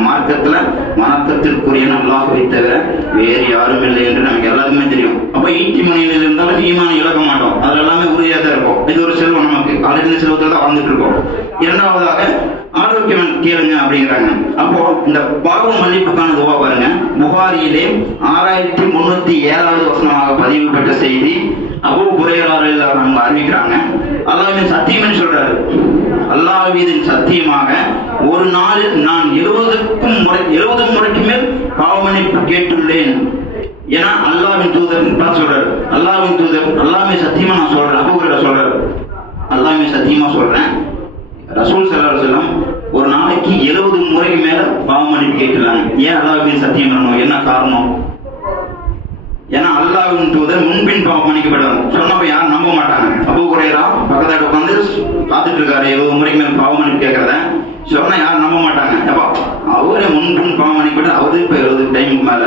மார்க்கத்திற்குரிய அல்லாஹ்வை தவிர வேறு யாரும் இல்லை என்று நமக்கு எல்லாருக்குமே தெரியும். அப்ப ஈட்டி மணியில் இருந்தாலும் ஈமானை இழக்க மாட்டோம். அதுல எல்லாமே உறுதியாக தான் இருக்கும். இது ஒரு செல்வம், நமக்கு அதிலிருந்து செல்வத்தில் தான் வாழ்ந்துட்டு இருக்கோம். இரண்டாவதாக ஆரோக்கியம் கேளுங்க அப்படிங்கிறாங்க. அப்போ இந்த பாவ மன்னிப்புக்கான துவா பாருங்க. புகாரியிலே 6307வது வசனமாக பதிவு பெற்ற செய்தி. அபூ ஹுரைரா ரலியல்லாஹு அன்ஹு அறிவிக்கிறாங்க, அல்லாஹ்வின் சத்தியம் சொல்றாரு, அல்லாஹ்வின் சத்தியமாக ஒரு நாளில் நான் 70 முறைக்கு மேல் பாவ மன்னிப்பு கேட்டுள்ளேன். ஏன்னா அல்லாஹ்வின் தூதர் சொல்றாரு, அல்லாஹ்வின் தூதர் அல்லாஹ்வின் சத்தியமா நான் சொல்றேன், அபூ ஹுரைரா சொல்றாரு, அல்லாஹ்வின் சத்தியமா சொல்றேன், ரசூல் ஸல்லல்லாஹு அலைஹி வஸல்லம் ஒரு நாளைக்கு 70 முறைக்கு மேல பாவ மன்னிப்பு கேட்டுறாங்க. ஏன் அல்லாஹ்வின் சத்தியம் பண்ணணும்? என்ன காரணம்? ஏன்னா அல்லாஹ்வின் தூதர் முன்பின் பாவம் மன்னிக்கப்படுவாங்க சொன்னப்ப யாரும் நம்ப மாட்டாங்க. அபூ ஹுரைரா பக்கத்துல உட்காந்து காத்துட்டு இருக்காரு 70 முறைக்கு மேல பாவ மன்னிப்பு கேட்கறத சொன்னா யாரும் நம்ப மாட்டாங்க. அப்பா அவரே முன்பின் பாவம் மன்னிக்கப்பட்டு அவரு இப்ப 70 டைமுக்கு மேல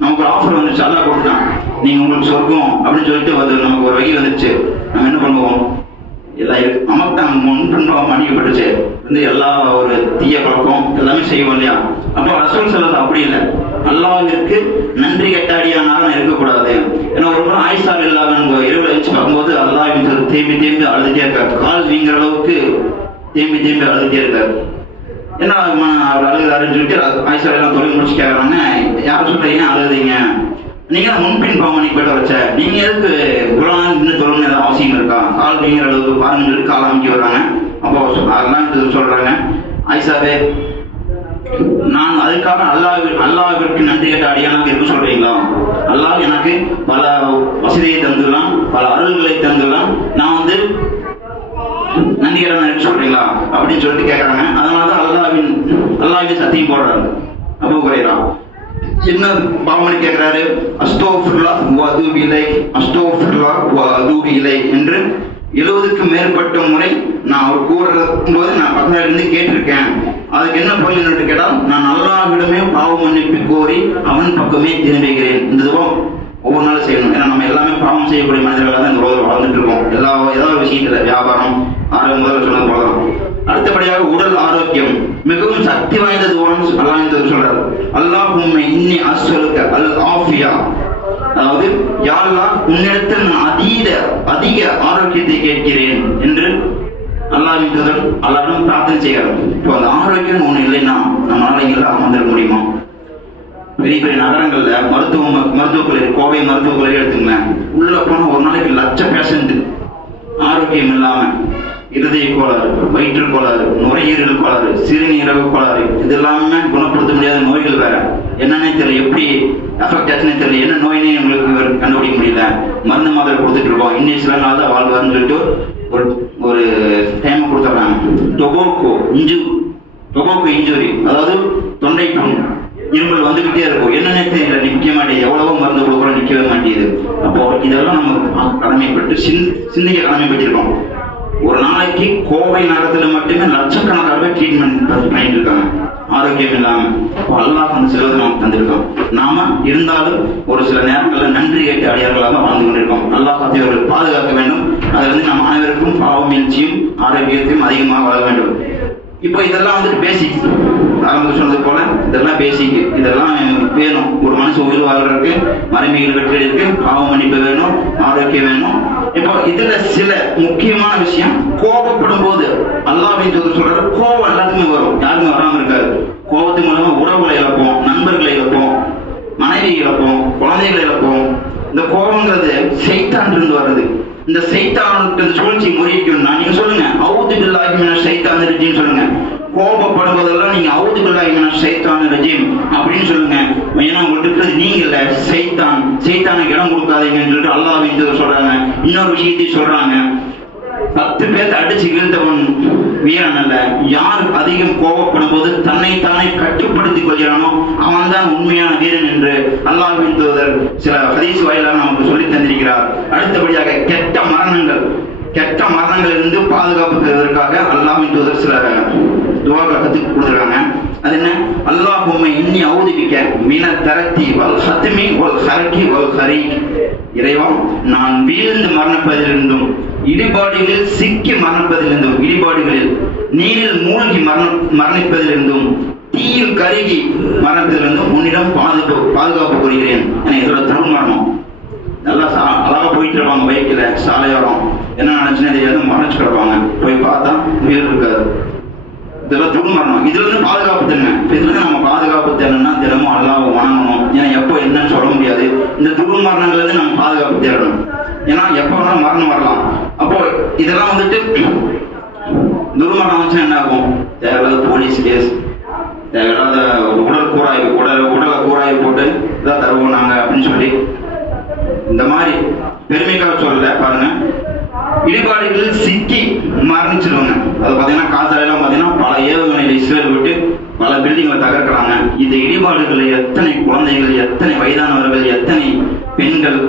நமக்கு ஒரு ஆஃபர் வந்துச்சு, அல்லாஹ் கொடுத்தான், நீங்க உங்களுக்கு சொர்க்கம் அப்படின்னு சொல்லிட்டு வந்து நமக்கு ஒரு வகை வந்துச்சு. நம்ம என்ன பண்ணுவோம்? எல்லாம் நமக்கு தான் முன்பின் மன்னிக்கப்பட்டுச்சு வந்து எல்லா ஒரு தீய பழக்கம் எல்லாமே செய்வோம் இல்லையா? அப்போ ரசூல் ஸல்லல்லாஹு அப்படி இல்லை, அல்லாஹ்விற்கு நன்றி கெட்டாடியானாக இருக்கக்கூடாது. ஏன்னா ஒரு முறை ஆயிஷா ரலியல்லாஹு இரவுல வச்சு பார்க்கும்போது அல்லாஹ்வின் தேம்பி அழுதுட்டே இருக்காரு. கால் வீங்குற அளவுக்கு தேம்பி அழுதுட்டே இருக்காரு. ஏன்னா அவர் அழுகுறாருன்னு சொல்லிட்டு ஆயிஷா எல்லாம் தொழில் முடிச்சு கேட்கறாங்க, யாரும் சொல்றீங்க அழுதுங்க, நீங்க முன்பின் பாவம் மன்னிக்கப்பட்ட வச்ச நீங்க எதுக்கு குரான் தொழுன்னு ஏதாவது அவசியம் இருக்கா? கால் வீங்குற அளவுக்கு பாருங்க சொல்லி கால் அமைக்க வர்றாங்க. அப்போ அதெல்லாம் சொல்றாங்க, ஆயிஷாவே நான் அதுக்காக அல்லாஹ்விற்கு நன்றி கேட்ட அடியானாக இருக்க சொல்றீங்களா? அல்லாஹ் எனக்கு பல வசதியை தந்துடலாம், பல அருள்களை தந்துடலாம், நான் வந்து நன்றி கேட்ட இருக்க சொல்றீங்களா அப்படின்னு சொல்லிட்டு கேட்கறாங்க. அதனாலதான் அல்லாஹ்வின் சத்தியம் போடுறாரு. அபூ ஹுரைரா என்ன பாவமணி கேட்கிறாரு? அஸ்தக்ஃபிருல்லாஹ் வ அதூபு இலைஹ், அஸ்தக்ஃபிருல்லாஹ் வ அதூபு இலைஹ் என்று 70க்கு மேற்பட்ட முறை நான் அவர் கூறும் போது நான் பக்கத்துல இருந்து கேட்டிருக்கேன். அதுக்கு என்ன பொருள் என்று கேட்டால், நான் அல்லாஹ்விடமே பாவ மன்னிப்பு கோரி அவன் பக்கமே திரும்புகிறேன். இந்த துவம் ஒவ்வொரு நாளும் செய்யணும். ஏன்னா நம்ம எல்லாமே பாவம் செய்யக்கூடிய மனிதர்களாக தான் இந்த உலகில் வாழ்ந்துட்டு இருக்கோம். ஏதாவது ஒரு விஷயத்துல வியாபாரம் ஆரோக்கியம் முதல்ல சொன்னது போலதான். அடுத்தபடியாக உடல் ஆரோக்கியம் மிகவும் சக்தி வாய்ந்த துவான்னு அல்லாஹ் சொல்றாரு. அல்லாஹும்ம இன்னி அஸ்அலுக அல் ஆஃபியா, அதாவது யா அல்லாஹ் உன்னிடத்தில் நான் அதிக ஆரோக்கியத்தை கேட்கிறேன் என்று அல்லாஹ்வின் தூதர் அல்லாஹ்விடம் பிரார்த்தனை செய்கிறார். இப்போ அந்த ஆரோக்கியம் ஒண்ணு இல்லைன்னா நம்மளால இங்க அமர்ந்திட முடியுமா? பெரிய பெரிய நகரங்கள்ல மருத்துவ கோவை மருத்துவக் கல்லூரி எடுத்துங்க, உள்ள போன ஒரு நாளைக்கு லட்ச பேஷண்ட் ஆரோக்கியம் இல்லாம இருதய கோளாறு, வயிற்று கோளாறு, நுரையீரல் கோளாறு, சிறுநீரக கோளாறு, இது எல்லாமே குணப்படுத்த முடியாத நோய்கள் வேற. என்னன்னே தெரியல, எப்படி அஃபெக்ட் ஆச்சுன்னே தெரியல, என்ன நோயினே உங்களுக்கு கண்டுபிடிக்க முடியல. மருந்து மாத்திரை கொடுத்துட்டு இருக்கோம், இன்னும் சில நாள் தான் வாழ்வாருன்னு சொல்லிட்டு ஒரு டைம் கொடுத்துட்றாங்க. டொபாக்கோ இன்ஜுரி, அதாவது தொண்டை புண், இருமல் வந்துகிட்டே இருக்கும், என்னன்னே தெரியல, நிக்க மாட்டேங்குது, எவ்வளவோ மருந்து கொடுக்குறோம் நிக்கவே மாட்டேங்குது. அப்போ இதெல்லாம் நம்ம கடமைப்பட்டு சிந்திக்க கடமைப்பட்டிருக்கோம். ஒரு நாளைக்கு கோவை நகரத்துல மட்டுமே லட்சக்கணக்கான ட்ரீட்மெண்ட் பண்ணிட்டு இருக்காங்க ஆரோக்கியம் இல்லாம. அல்லாஹ் அந்த செல்வத்தை நமக்கு தந்திருக்கோம். நாம இருந்தாலும் ஒரு சில நேரங்கள்ல நன்றி கேட்டு அடியார்களாக வாழ்ந்து கொண்டிருக்கோம். அல்லாஹ் அவர்களை பாதுகாக்க வேண்டும். அதுல வந்து நம்ம அனைவருக்கும் பாவ மீழ்ச்சியும் ஆரோக்கியத்தையும் அதிகமாக வாழ வேண்டும். இப்போ இதெல்லாம் வந்துட்டு பேசிக், ஆரம்ப சொன்னது போல இதெல்லாம் பேசிக், இதெல்லாம் வேணும். ஒரு மனுஷன் உயிர் வாழ்றதுக்கு, மறைமைகள் வெற்றிக்கு பாவ மன்னிப்பு வேணும், ஆரோக்கியம் வேணும். இப்போ இதுல சில முக்கியமான விஷயம், கோபப்படும் போது அல்லாஹ்வின் தூதர் சொல்றாரு, கோபம் எல்லாத்துக்குமே வரும், யாருமே வராம இருக்காது. கோபத்து மூலமா உறவுகளை இழப்போம், நண்பர்களை இழப்போம், மனைவி இழப்போம், குழந்தைகளை இழப்போம். இந்த கோபங்கிறது சைத்தான் இருந்து வருது. இந்த சைத்தான் சூழ்ச்சி முறிக்கணும்னா நீங்க சொல்லுங்க, அவுது பில்லாஹி மினஷ் ஷைத்தானிர் ரஜீம் சொல்லுங்க. கோபப்படுவதெல்லாம் நீங்க அவுது பில்லாஹி மினஷ் ஷைத்தானிர் ரஜீம் அப்படின்னு சொல்லுங்க. ஏன்னா உங்களுக்கு இருக்கிறது நீங்க இல்ல, சைத்தானுக்கு இடம் கொடுக்காதீங்கன்னு சொல்லிட்டு அல்லாஹ்வின் தூதர் சொல்றாங்க. இன்னொரு விஷயத்தையும் சொல்றாங்க, 10 பேர் அடிச்சு வீழ்ந்தவன் வீரன் அல்ல, யார் அதிகம் கோபப்படும் போது தன்னைத்தானே கட்டுப்படுத்திக் கொள்கிறானோ அவன் தான் உண்மையான வீரன் என்று அல்லாஹ்வின் தூதர் சில ஹதீஸ் வாயிலாக நமக்கு சொல்லி தந்திருக்கிறார். அடுத்தபடியாக கெட்ட மரணங்களிலிருந்து பாதுகாப்பு பெறுவதற்காக அல்லாஹ்வின் தூதர் சில துஆக்களை கற்றுக் கொடுத்துருக்காங்க. அது என்ன? அல்லாஹும்ம இன்னி அஊதுபிக்க மின தரத்தி வல் ஹத்மி வல் ஹரக்கி வல் ஹரீக். இறைவா, நான் வீழ்ந்து மரணிப்பதிலிருந்தும், இடிபாடுகளில் சிக்கி மரணிப்பதிலிருந்தும், இடிபாடுகளில் நீரில் மூழ்கி மரணிப்பதிலிருந்தும், தீயில் கருகி மரணிப்பதிலிருந்தும் உன்னிடம் பாதுகாப்பு கூறுகிறேன். இதோட துர்மரணம். நல்லா அழகா போயிட்டு இருப்பாங்க பைக்கில், சாலையோரம், என்ன நினைச்சுன்னே தெரியாது, மறைச்சு கிடப்பாங்க. போய் பார்த்தா உயிர் இருக்காது. இதெல்லாம் துர்மரணம். இதுல இருந்து பாதுகாப்பு தேவை. இதுல இருந்து நம்ம பாதுகாப்பு தேவைன்னா தினமும் அல்லாஹ் வணங்கணும். ஏன்னா எப்போ என்னன்னு சொல்ல முடியாது. இந்த துர்மரணங்கள்ல இருந்து நம்ம பாதுகாப்பு தேடணும். ஏன்னா எப்போ வேணாலும் மரணம் வரலாம். அப்போ இதெல்லாம் வந்துட்டு துர்மரணம் வச்சு என்ன ஆகும்? தேவையில்லாத போலீஸ் கேஸ், தேவையில்லாத உடல் கூராய்வு, உடலை கூராய்வு போட்டு இதான் தருவோம் நாங்க அப்படின்னு சொல்லி இந்த மாதிரி பெருமைக்காக சொல்லல. பாருங்க, இடிபாடுகளில் சிக்கி மரணிச்சிருவாங்க. அது பாத்தீங்கன்னா காசாலாம் பாத்தீங்கன்னா பல ஏவுகணைகளை இஸ்ரேல் விட்டு பல பில்டிங்களை தகர்க்கிறாங்க. இந்த இடிபாடுகளில் எத்தனை குழந்தைகள், எத்தனை வயதானவர்கள், எத்தனை பெண்கள்.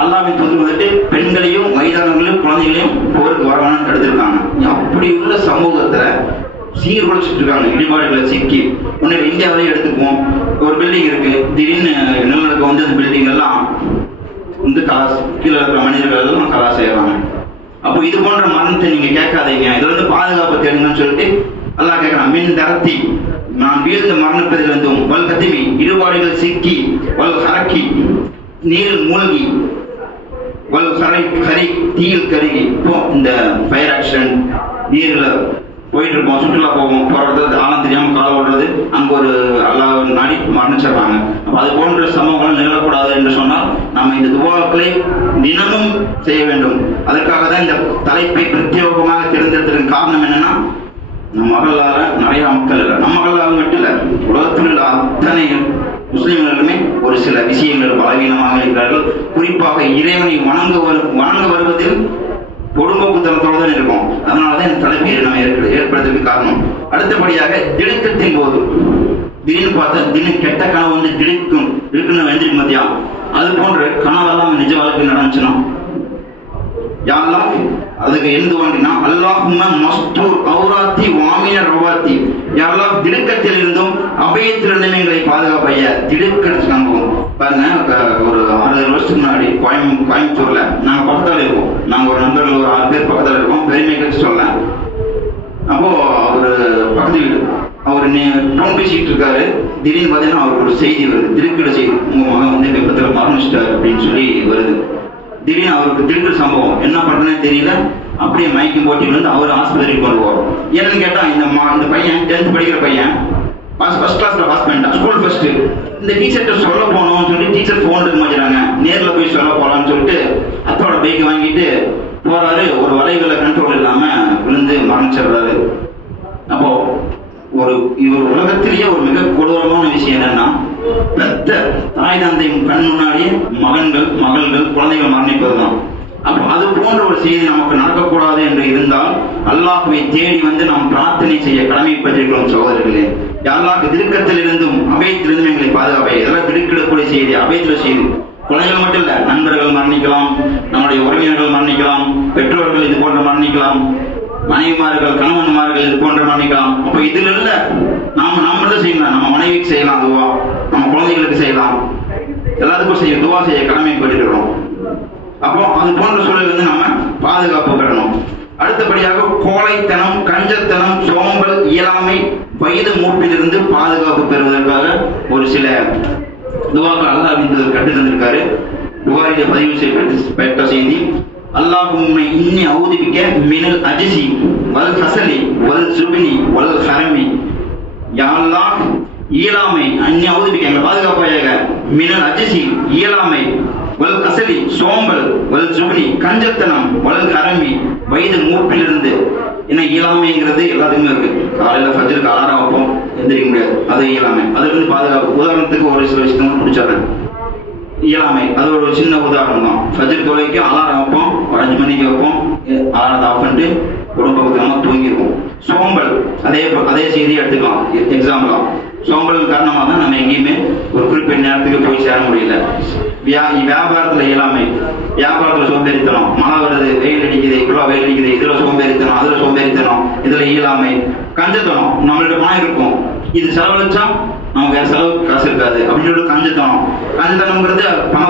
அல்லாஹ்வின் தூதர் வந்துட்டு பெண்களையும் வயதானவர்களையும் குழந்தைகளையும் போருக்கு வரவானு தடுத்திருக்காங்க. அப்படி உள்ள சமூகத்துல சீர்குலைச்சிட்டு இருக்காங்க இடிபாடுகளை சிக்கி. முன்னாடி இந்தியாவிலேயே எடுத்துக்குவோம், ஒரு பில்டிங் இருக்கு, திடீர்னு நிலநடுக்கம் வந்து அந்த பில்டிங் எல்லாம் வந்து கீழே இருக்கிற மனிதர்கள் எல்லாம் கலா செய்யறாங்க. அப்போ இது போன்ற மரணத்தை நீங்க கேட்காதீங்க, இதுல இருந்து பாதுகாப்பு தேடுங்கன்னு சொல்லிட்டு அல்லாஹ் கேட்கறான். மின் தரத்தி, நான் வீழ்ந்து மரணிப்பதிலிருந்தும், வல் கத்திமி, இடுபாடுகள் சிக்கி, வல் ஹரக்கி, நீரில் மூழ்கி, வல் ஹரி, தீயில் கருகி. இப்போ இந்த ஃபயர் ஆக்சிடென்ட், நீர்ல போயிட்டு இருப்போம், சுற்றுலா போவோம், போறது ஆழம் தெரியாம கால ஓடுறது, அங்க ஒரு அல்லாஹ் நாடி மரணிச்சிடுறாங்க. அது போன்ற சம்பவங்கள் நிகழக்கூடாது என்று சொன்னால் நம்ம இந்த துவாக்களை தினமும் செய்ய வேண்டும். அதற்காக தான் இந்த தலைப்பை பிரத்யேகமாக தேர்ந்தெடுத்ததன் காரணம் என்னன்னா, நம்ம மகளால நிறைய மக்கள் இல்லை, நம்ம மகளாக மட்டும் இல்லை, உலகத்தில் உள்ள அத்தனை முஸ்லிம்களுமே ஒரு சில விஷயங்கள் பலவீனமாக இருக்கிறார்கள். குறிப்பாக இறைவனை வணங்க வருவதில் பொடும்போக்குத்தனத்தோடு தான் இருக்கும். அதனாலதான் இந்த தலைப்பை நம்ம ஏற்படுறதுக்கு காரணம். அடுத்தபடியாக திடுக்கத்தின் போது திடீர்னு பார்த்தா திடீர்னு கெட்ட கனவு வந்து திடுக்குன்னு வெந்திருக்கு மத்தியா, அது போன்ற கனவெல்லாம் நிஜ வாழ்க்கை நடந்துச்சுன்னா யாரெல்லாம் அதுக்கு எழுந்து வாங்கினா அல்லாஹும்ம மஸ்தூர் அவுராத்தி வாமின ரவாத்தி, யாரெல்லாம் திடுக்கத்தில் இருந்தும் அபயத்திலிருந்தும் எங்களை பாதுகாப்பைய. திடுக்கடிச்சு நம்புவோம் பாருங்க. ஒரு 6 வருஷத்துக்கு முன்னாடி கோயம்புத்தூர்ல நாங்க பக்கத்தால இருக்கோம், நாங்க ஒரு நண்பர்கள் ஒரு 6 பேர் பக்கத்தால இருக்கோம். பெருமை கட்சி சொல்ல, அப்போ ஒரு பக்கத்து வீடு, அவர் போன் பேசிட்டு இருக்காரு. திடீர்னு பாத்தீங்கன்னா அவருக்கு ஒரு செய்தி வருது, திடுக்கிட செய்தி, உங்க மகன் வந்து விபத்துல மரணிச்சிட்டாரு அப்படின்னு சொல்லி வருது. திடீர்னு அவருக்கு திடுக்கிற சம்பவம், என்ன பண்றதுன்னு தெரியல. அப்படியே மயக்கம் போட்டி வந்து அவர் ஆஸ்பத்திரிக்கு கொண்டு போறோம். என்னன்னு கேட்டா, இந்த பையன் 10th படிக்கிற பையன், ஃபர்ஸ்ட் கிளாஸ்ல பாஸ் பண்ணிட்டான், ஸ்கூல் ஃபர்ஸ்ட். இந்த டீச்சர்கிட்ட சொல்ல போனோம்னு சொல்லி டீச்சர் போன் எடுக்க மாட்டாங்க, நேர்ல போய் சொல்ல போலான்னு சொல்லிட்டு அத்தோட பைக் வாங்கிட்டு போறாரு. ஒரு வளைவுல கண்ட்ரோல் இல்லாம விழுந்து மரணிச்சிடுறாரு. அப்போ இவர் உலகத்திலேயே ஒரு மிக கொடூரமான விஷயம் என்னன்னா, பெத்த தாய் தந்தையும் கண் முன்னாடியே மகள்கள் குழந்தைகள் மரணிப்பதுதான். அப்போ அது போன்ற ஒரு செய்தி நமக்கு நடக்கக்கூடாது என்று இருந்தால் அல்லாஹ்வை தேடி வந்து நாம் பிரார்த்தனை செய்ய கடமைப்பட்டிருக்கிறோம் சகோதரர்களே. அல்லாஹ் திடுக்கத்தில் இருந்தும் அபயத்திலிருந்தும் எங்களை பாதுகாப்பை. இதெல்லாம் திடுக்கிடக்கூடிய செய்தி, அபயத்துல செய்தி. குழந்தைகள் மட்டும் இல்ல, நண்பர்கள் மரணிக்கலாம், நம்முடைய உறவினர்கள் மரணிக்கலாம், பெற்றோர்கள் இது போன்ற மரணிக்கலாம், மனைவிமார்கள் கணவன்மார்கள் இது போன்ற மரணிக்கலாம். அப்ப இதுல இல்ல, நாம தான் செய்யலாம். நம்ம மனைவிக்கு செய்யலாம் துவா, நம்ம குழந்தைகளுக்கு செய்யலாம், எல்லாத்துக்கும் செய்ய துவா செய்ய கடமைப்பட்டிருக்கிறோம். அப்போ அது போன்ற சூழல் வந்து நம்ம பாதுகாப்பு பெறணும். அடுத்தபடியாக கோழைத்தனம், கஞ்சத்தனம், சோம்பல், இயலாமை, வயது மூப்பிலிருந்து பாதுகாப்பு பெறுவதற்காக ஒரு சில துவாக்கள் அல்லாஹ் கட்டு தந்திருக்காரு. புகாரிலே பதிவு செய்யப்பட்ட செய்தி, அல்லாஹும்ம இன்னி அஊதுபிக்க மினல் அஜ்ஸி வல் கஸலி வல் ஜுப்னி வல் ஹரமி. யா அல்லாஹ், இயலாமை, அன்னி அஊதுபிக்க எங்களை பாதுகாப்பாயாக, மினல் அஜ்ஸி இயலாமை, வல் கஸலி சோம்பல், வல் ஜுப்னி கஞ்சத்தனம், வல் ஹரமி வயது மூப்பிலிருந்து. ஏன்னா இயலாமைங்கிறது எல்லாத்துக்குமே இருக்கு. காலையில ஃபஜ்ருக்கு அலாரம் வைப்போம், எந்திரிக்க முடியாது, அது இயலாமை. அதுல இருந்து பாதுகாப்பு. உதாரணத்துக்கு ஒரு சில விஷயங்கள் முடிச்சிடுறேன். இயலாமை அது ஒரு சின்ன உதாரணம் தான். ஃபஜ்ர் தொலைக்கு அலாரம் வைப்போம், ஒரு 5 மணிக்கு வைப்போம், அலாரத்தை ஆஃப் பண்ணிட்டு உடம்பு பக்கத்துல தூங்கிடுவோம். சோம்பல் அதே செய்தியை எடுத்துக்கலாம் எக்ஸாம்பிளா. சோம்பல் காரணமாக தான் நம்ம எங்கேயுமே ஒரு குறிப்பிட்ட நேரத்துக்கு போய் சேர முடியல. வியாபாரத்துல இயலாமை, வியாபாரத்துல சோம்பேறித்தனம், மழை வருது, வெயில் அடிக்குது, அடிக்குது, இவ்வளோ வெயில் அடிக்குது, இதுல சோம்பேறித்தனம், அதுல சோம்பேறித்தனம், இதுல இயலாமை, கஞ்சத்தனம். நம்மள்ட்ட பணம் இருக்கும், இது செலவழிச்சா நமக்கு வேற செலவுக்கு காசு இருக்காது அப்படின்னு சொல்லிட்டு கஞ்சத்தனம்ங்கிறது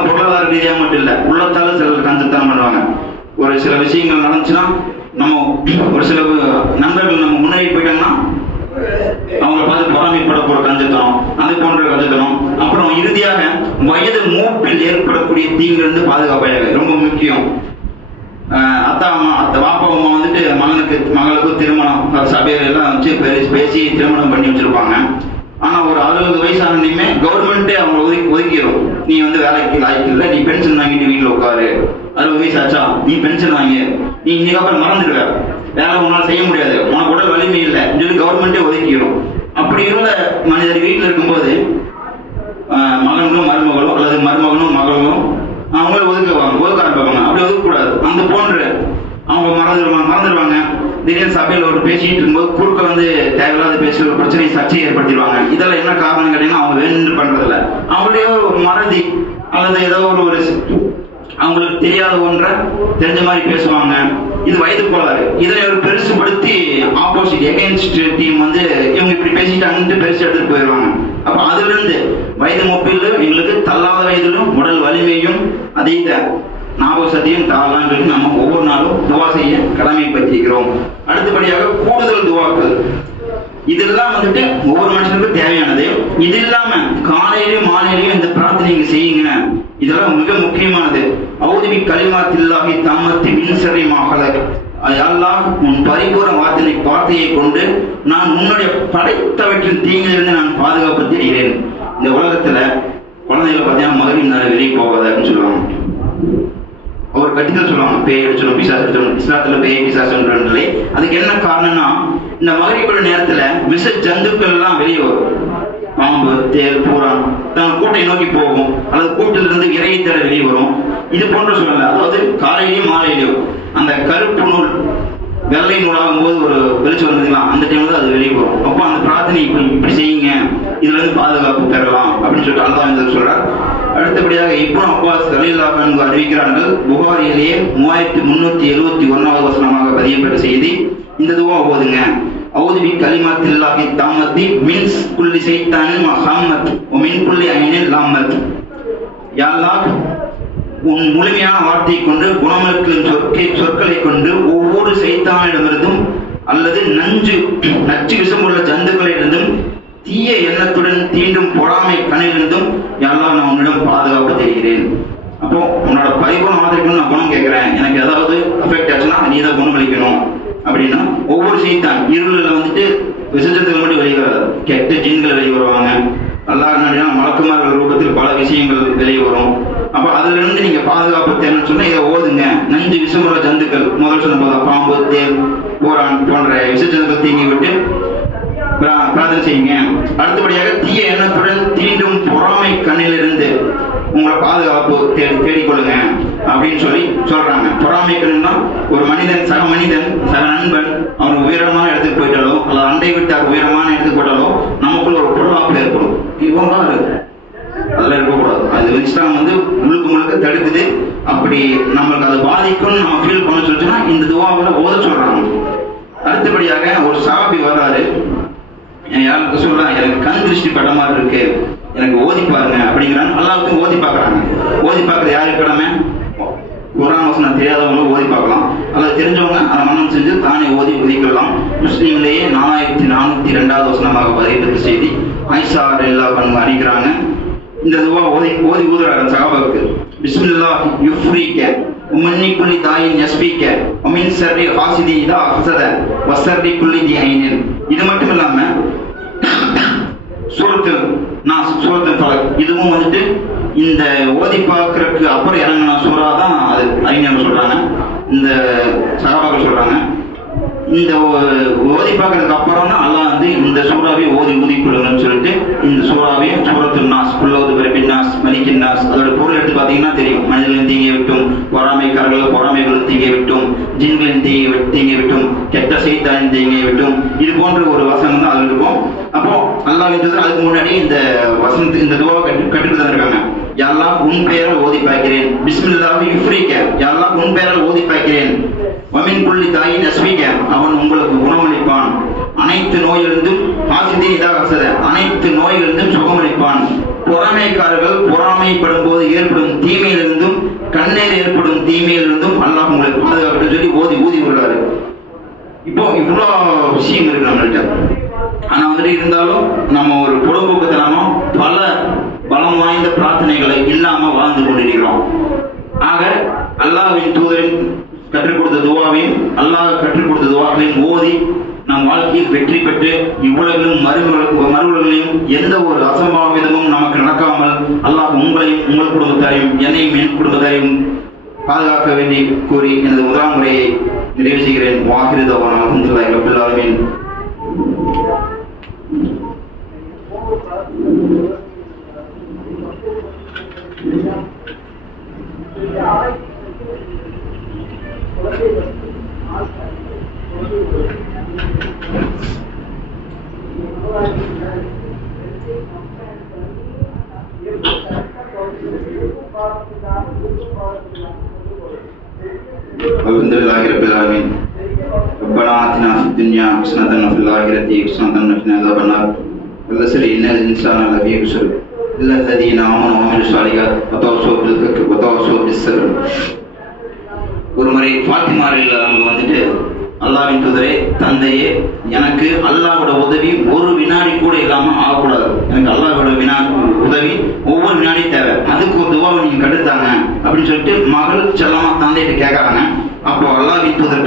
பொருளாதார ரீதியாக மட்டும் இல்லை, உள்ளத்தால சிலர் கஞ்சத்தனம் பண்ணுவாங்க. ஒரு சில விஷயங்கள் நடந்துச்சுன்னா நம்ம ஒரு சில நண்பர்கள் நம்ம முன்னாடி போயிட்டோம்னா அவங்களை பார்த்து பொறாமைப்பட போற கஞ்சத்தனம், அது போன்ற கஞ்சத்தனம். அப்புறம் இறுதியாக வயது மூப்பில் ஏற்படக்கூடிய தீங்கிலிருந்து பாதுகாப்பாக ரொம்ப முக்கியம். அத்தா வாப்பா அம்மா வந்துட்டு மகளுக்கு திருமணம் சபையில எல்லாம் வச்சு பேசி திருமணம் பண்ணி வச்சிருப்பாங்க. ஆனா ஒரு 60 வயசானதையுமே கவர்மெண்ட்டே அவங்க ஒதுக்கிடும். நீ வந்து வேலைக்கு லாய்க்கு இல்லை, நீ பென்ஷன் வாங்கிட்டு வீட்டுல உட்காரு, 60 வயசு ஆச்சா நீ பென்ஷன் வாங்கி, நீ இன்னைக்கு அப்புறம் மறந்துடுவ, வேலை உன்னால செய்ய முடியாது, உனக்கு உடல் வலிமை இல்லை சொல்லி கவர்மெண்ட்டே ஒதுக்கிடும். அப்படி இருந்த மனிதர் வீட்டில் இருக்கும்போது மகன்களும் மருமகளும் அல்லது மருமகனும் மகளும் அவங்கள ஒதுக்க ஆரம்பிப்பாங்க. அப்படி ஒதுக்கக்கூடாது. அந்த போன்ற அவங்க மறந்துடுவாங்க. திடீர்னு சபையில் ஒரு பேசிட்டு இருக்கும்போது குறுக்க வந்து தேவையில்லாத பேசி ஒரு பிரச்சனை சர்ச்சையை ஏற்படுத்திடுவாங்க. இதெல்லாம் என்ன காரணம் கேட்டீங்கன்னா அவங்க வேணும்னு பண்றதில்ல, அவங்களே ஒரு மறதி அல்லது ஏதோ ஒரு அவங்களுக்கு தெரியாத ஒன்றை தெரிஞ்ச மாதிரி பேசுவாங்க. இது வயது கோளாறு. இதை ஒரு பெருசுபடுத்தி ஆப்போசிட் எகென்ஸ்ட் டீம் வந்து இவங்க இப்படி பேசிட்டாங்கன்னு பெருசு எடுத்துட்டு போயிடுவாங்க. அப்ப அதுல இருந்து வயது மூப்பில் எங்களுக்கு தள்ளாத வயதிலும் உடல் வலிமையும் அதீத ஞாபக சக்தியும் தாழலாம் சொல்லி நம்ம ஒவ்வொரு நாளும் துவா செய்ய கடமைப்பட்டிருக்கிறோம். அடுத்தபடியாக கூடுதல் துவாக்கள், இதெல்லாம் வந்துட்டு ஒவ்வொரு மனுஷனுக்கும் தேவையானது. இது இல்லாம காலையிலும் மாலையிலையும் இந்த பிரார்த்தனை செய்யுங்க. இதெல்லாம் மிக முக்கியமானது. அவுதுபி கலிமாத்தில்லாஹி தம்மத்தி மின்சரி மஹலக், அல்லாஹ் உன் பரிபூர்ண வார்த்தையை கொண்டு நான் உன்னுடைய படைத்தவற்றின் தீங்கிலிருந்து நான் பாதுகாப்பு தெரிகிறேன். இந்த உலகத்துல குழந்தைகளை பார்த்தீங்கன்னா மகரின் நேரம் வெளியே போகாது அப்படின்னு சொல்லுவாங்க. ஒரு கட்டிகள் சொல்லுவாங்க, பேய் அடிச்சிடும், பிசாசு அடிச்சிடும். இஸ்லாத்துல பேய் பிசாசுன்றே அதுக்கு என்ன காரணம்னா, இந்த மகரிபுடைய நேரத்துல விஷ ஜந்துக்கள் எல்லாம் வெளியே வரும். பாம்பு, தேல், பூரான் தன் கூட்டை நோக்கி போகும், அல்லது கூட்டிலிருந்து இறையை தேட வெளியே வரும். இது போன்ற சூழ்நிலை. அதாவது காலையிலையும் மாலையிலையும் அந்த கருப்பு நூல் வெள்ளை நூலாகும் போது ஒரு வெளிச்சம் வந்ததுங்களா, அந்த டைம்ல அது வெளியே வரும். அப்போ அந்த பிரார்த்தனை இப்படி செய்யுங்க, இதுல இருந்து பாதுகாப்பு பெறலாம் அப்படின்னு சொல்லிட்டு அல்லாஹ் சொல்றார். அடுத்தபடியாக இப்னு அப்பாஸ் ரலியல்லாஹு அன்ஹு அறிவிக்கிறார்கள், புகாரியிலேயே 3371வது வசனமாக பதியப்பட்ட செய்தி. இந்த துவா ஓதுங்க, அவுது கலிமாத்தில்லாஹி தாமத்தி மின் குல்லி ஷைத்தானின் மஹம்மத் வ மின் குல்லி ஐனின் லாமத். யா அல்லாஹ், உன் முழுமையான வார்த்தையை கொண்டு குணமளிக்கும் சொற்களை கொண்டு ஒவ்வொரு சைத்தானிடமிருந்தும் அல்லது நச்சு விஷமுள்ள ஜந்துக்களிலிருந்தும் தீய எண்ணத்துடன் தீண்டும் பொறாமை கண்ணிலிருந்தும் யாரெல்லாம் நான் உன்னிடம் பாதுகாப்பு தெரிகிறேன். அப்போ உன்னோட பரிபூர்ண வார்த்தைக்கு நான் குணம் கேட்கிறேன், எனக்கு ஏதாவது அஃபெக்ட் ஆச்சுன்னா நீ தான் குணமளிக்கணும் அப்படின்னா ஒவ்வொரு சைத்தான் இருளில் வந்துட்டு விசேஷத்துக்கு மட்டும் வெளியே வராது, கெட்ட ஜீன்கள் வெளியே வருவாங்க. அல்லாஹ் மலக்குமார்கள் ரூபத்தில் பல விஷயங்கள் வெளியே வரும். அப்ப அதுல இருந்து நீங்க பாதுகாப்பு தேவைன்னு சொன்னா இதை ஓதுங்க. நஞ்சு விஷமுள்ள ஜந்துக்கள் முதல் சொன்ன போது பாம்பு, தேல், பூரான் போன்ற விஷ ஜந்துக்கள் தீங்கி விட்டு பிரார்த்தனை செய்யுங்க. அடுத்தபடியாக தீய எண்ணத்துடன் தீண்டும் பொறாமை கண்ணிலிருந்து உங்களை பாதுகாப்பு தேடிக்கொள்ளுங்க அப்படின்னு சொல்றாங்க. பொறாமை கண்ணுன்னா ஒரு மனிதன் சக நண்பன் அவனுக்கு உயரமான இடத்துக்கு போயிட்டாலோ அல்லது அண்டை விட்டார் உயரமான இடத்துக்கு போயிட்டாலோ நமக்குள்ள ஒரு பொருளாப்பு ஏற்படும். இவங்க அதெல்லாம் இருக்கக்கூடாது. அது இஸ்லாம் வந்து முழுக்க தடுக்குது. அப்படி நம்மளுக்கு அது பாதிக்கும்னு நம்ம ஃபீல் பண்ண சொல்லிச்சுன்னா இந்த துவாவில் ஓத சொல்றாங்க. அடுத்தபடியாக ஒரு சஹாபி வராரு, யாருக்கு சொல்றாங்க, எனக்கு கண் திருஷ்டி பட்ட மாதிரி இருக்கு, எனக்கு ஓதி பாருங்க அப்படிங்கிறாங்க. அல்லாஹ்வுக்கு ஓதி பார்க்கறாங்க. ஓதி பார்க்கறது யாருக்கு கடமை? குர்ஆன் வசனம் தெரியாதவங்களும் ஓதி பார்க்கலாம், அல்லது தெரிஞ்சவங்க அதை மனம் செஞ்சு தானே ஓதிக்கலாம். முஸ்லீம்லேயே 4402வது வசனமாக பதிவு செய்தி ஆயிஷா ரலியல்லாஹு அன்ஹா அறிவிக்கிறாங்க. இந்த துவா ஓதி ஊதுறாங்க சஹாபாவுக்கு. பிஸ்மில்லாஹ் யுஃப்ரீக உம்மன்னி குல்லி தாயின் யஸ்பீக வமின் ஷர்ரி ஹாசிதி இதா ஹஸத வஸர்ரி குல்லி தி ஐனின். இது மட்டும் இல்லாம சூரத்துல் ஃபலக் இதுவும் வந்துட்டு இந்த ஓதி பார்க்கறதுக்கு அப்புறம் இறங்கின சூறா தான் அது அறிஞர்கள் சொல்றாங்க, இந்த சஹாபாக்கள் சொல்றாங்க. இந்த ஓதி பார்க்கறதுக்கு அப்புறம் தான் அல்லாஹ் வந்து இந்த சூறாவை ஊதி கொள்ளுங்கன்னு சொல்லிட்டு இந்த சூறாவையும் சூரத்துல் நாஸ் குல்லவுது பிரபின் நாஸ் மலிக்கின் நாஸ் அதோட பொருள் எடுத்து பார்த்தீங்கன்னா தெரியும். மனிதர்களின் தீங்கை விட்டும், பொறாமைகளின் தீங்கை விட்டும், ஜின்களின் தீங்கை விட்டும், கெட்ட சைத்தானின் தீங்கை விட்டும், இது போன்ற ஒரு வசனம் தான் அது இருக்கும். அப்போ அல்லாஹ் அதுக்கு முன்னாடி இந்த வசனத்துக்கு இந்த துவாவை கற்றுட்டு தான் இருக்காங்க. யா அல்லாஹ் உன் பெயரை ஓதி பார்க்கிறேன், பிஸ்மில்லாஹ் யுஃப்ரீக, யா அல்லாஹ் உன் உன் பெயரால் ஓதி பார்க்கிறேன். வமின் புள்ளி தாயின் அஸ்வீக, அவன் உங்களுக்கு குணமளிப்பான். அனைத்து நோயிலிருந்தும் அனைத்து நோயிலிருந்தும் சுகமளிப்பான். பொறாமைக்காரர்கள் பொறாமைப்படும் போது ஏற்படும் தீமையிலிருந்தும் கண்ணீர் ஏற்படும் தீமையிலிருந்தும் அல்லாஹ் உங்களை பாதுகாப்பு சொல்லி ஊதி விடுறாரு. இப்போ இவ்வளோ விஷயம் இருக்கு நம்மள்கிட்ட. ஆனா வந்துட்டு இருந்தாலும் நம்ம ஒரு பொழுதுபோக்குத்தனமா பல பலம் வாய்ந்த பிரார்த்தனைகளை இல்லாம வாழ்ந்து கொண்டிருக்கிறோம். ஆக அல்லாஹ்வின் தூதரின் கற்றுக் கொடுத்த துவாவையும் அல்லாஹ் கற்றுக் கொடுத்த துவாக்களையும் ஓதி நம் வாழ்க்கையில் வெற்றி பெற்று இவ்வுலகிலும் மறுவுலகிலும் எந்த ஒரு அசம்பாவிதமும் நமக்கு நடக்காமல் அல்லாஹ் உங்களையும் உங்கள் குடும்பத்தாரையும் என்னையும் என் குடும்பத்தாரையும் பாதுகாக்க வேண்டி கூறி எனது முதலாம் முறையை நிறைவு செய்கிறேன். வாஹிரு தவானா அல்ஹம்துலில்லாஹி ரப்பில் ஆலமீன். அல்ஹம்துலில்லாஹி ரப்பில் ஆலமீன். ரப்பனா ஆத்தினா ஃபித் துன்யா ஹஸனத்தன் வஃபில் ஆখিরাতি ஹஸனத்தன் வகினா அஸாபன்னார். வல்லஸ்ரி இன்னல் இன்சான லஃபீ குஸ்ர் இல்லல் லதீன ஆமனு வஅமிலு ஸாலிஹாத் வதவஸவ் பில் ஹக் வதவஸவ் பிஸ் ஸப்ர். ஒருமுறை ஃபாத்திமா அவங்க வந்துட்டு, அல்லாஹ்வின் தூதரே, தந்தையே, எனக்கு அல்லாஹ்வோட உதவி ஒரு வினாடி கூட இல்லாம ஆகக்கூடாது. எனக்கு அல்லாஹ்வோட உதவி ஒவ்வொரு வினாடி தேவை. அதுக்கு ஒரு துவாவை நீங்க கட்டுத்தாங்க அப்படின்னு சொல்லிட்டு மகள் செல்லமா தந்தைகிட்ட கேட்கறாங்க. அப்போ அல்லாஹ்வின் தூதர்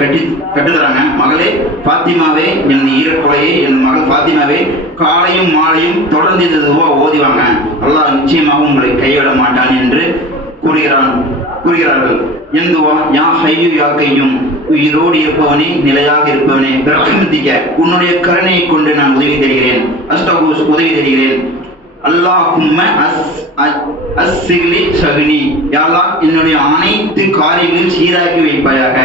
கட்டுத்தராங்க. மகளே பாத்திமாவே, எனது ஈரக்கொலையே, என் மகள் பாத்திமாவே, காலையும் மாலையும் தொடர்ந்து இந்த துவா ஓதிவாங்க. அல்லாஹ் நிச்சயமாக உங்களை கைவிட மாட்டான் என்று கூறுகிறார்கள். என் துவா, யா ஹய்யு யா கையும், உயிரோடு இருப்பவனே, நிலையாக இருப்பவனே, பிரஹ்மதிக, உன்னுடைய கருணையை கொண்டு நான் உதவி தருகிறேன். அஸ்தகூஸ், உதவி தருகிறேன். அல்லாஹும்ம அஸ்ஸிக்லி ஷஹ்னி, யா அல்லாஹ் என்னுடைய அனைத்து காரியங்களையும் சீராக்கி வைப்பாயாக.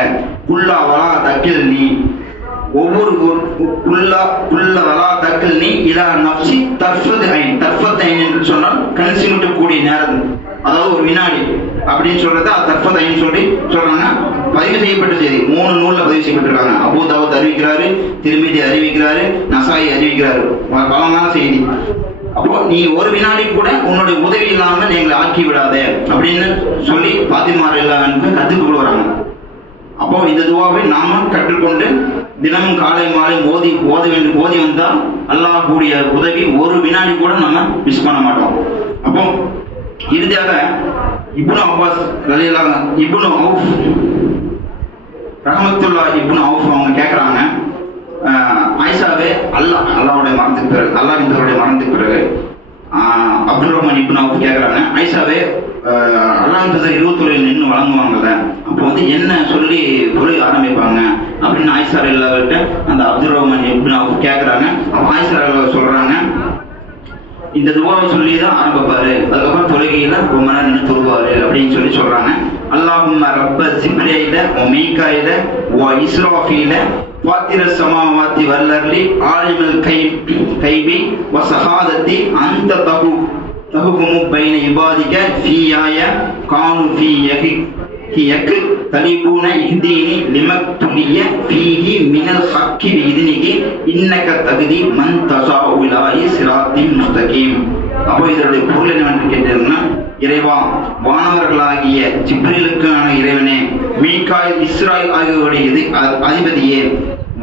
குல்லா வலா தக்கில்னி, ஒவ்வொரு வலா தக்கில்னி இலா நஃப்ஸி தர்ஃபத் ஐன். தர்ஃபத் ஐன் என்று சொன்னால் கண் சிமிட்டக்கூடிய நேரம், அதாவது ஒரு வினாடி அப்படின்னு சொல்றது தர்ஃபத் ஐன் சொல்லி சொல்றாங்க. பதிவு செய்யப்பட்ட செய்தி 3 நூல்ல பதிவு செய்யப்பட்டிருக்காங்க. அபூ தாவூத் அறிவிக்கிறாரு, திர்மிதி அறிவிக்கிறாரு, நசாயி அறிவிக்கிறாரு. பலமான செய்தி. அப்போ நீ ஒரு வினாடி கூட உன்னுடைய உதவி இல்லாமல் எங்களை ஆக்கி விடாதே அப்படின்னு சொல்லி பாத்திமா ரலியல்லாஹு கத்துக் கொள்றாங்க. அப்போ இந்த துவாவை நாம கற்றுக்கொண்டு தினமும் காலை மாலை ஓதி வந்தால் அல்லாஹ் கூடிய உதவி ஒரு வினாடி கூட நம்ம மிஸ் பண்ண மாட்டோம். அப்போ இறுதியாக இப்னு அப்பாஸ் ரலியல்லாஹு இப்னு அவுஃப் ரஹ்மத்துல்லாஹி இப்னு அவுஃப் அவங்க கேட்கறாங்க, ஆயிஷாவே அல்லாஹ்வுடைய மரணத்துக்கு பிறகு, அல்லாஹ்வின் தூதருடைய மரணத்துக்கு பிறகு அப்துல் ரஹ்மான் இப்னு அவுஃப் கேட்கறாங்க, ஆயிஷாவே அல்லாஹ்வின் தூதர் 20 நின்று வழங்குவாங்கல்ல, அப்போ வந்து என்ன சொல்லி தொழில் ஆரம்பிப்பாங்க அப்படின்னு ஆயிஷா ரலியல்லாஹு அந்த அப்துல் ரஹ்மான் இப்னு அவுஃப் கேட்கறாங்க. ஆயிஷா ரலியல்லாஹு சொல்றாங்க, இந்த துவாவை சொல்லி தான் ஆரம்பிப்பாரு, அதுக்கப்புறம் தொழுகையில ரொம்ப நேரம் நின்று தொழுவாரு அப்படின்னு சொல்றாங்க. அல்லாஹும்ம ரப்ப ஜிப்ரீல வ மீகாயில வ இஸ்ராஃபீல ஃபாத்திர ஸமாவாத்தி வல் அர்லி ஆலிமுல் கைபி வ ஸஹாதத்தி அன்த தஹுகுமு பைன இபாதிக ஃபீயாய கானு ஃபீயக் தலிபூன இஹ்தீனி லிமக்துலிய ஃபீஹி மினல் ஹக்கி பிஇذனிஹி இன்னக தக்தி மன் தஷாஉ இலா சிராத்தின் முஸ்தகீம். அப்போ இதனுடைய பொருள் என்னவென்று கேட்டீங்கன்னா, இறைவா, வானவர்களாகிய ஜிப்ரீலுக்கான இறைவனே, மீகாயில் இஸ்ராயில் ஆகியோருடைய அதிபதியே,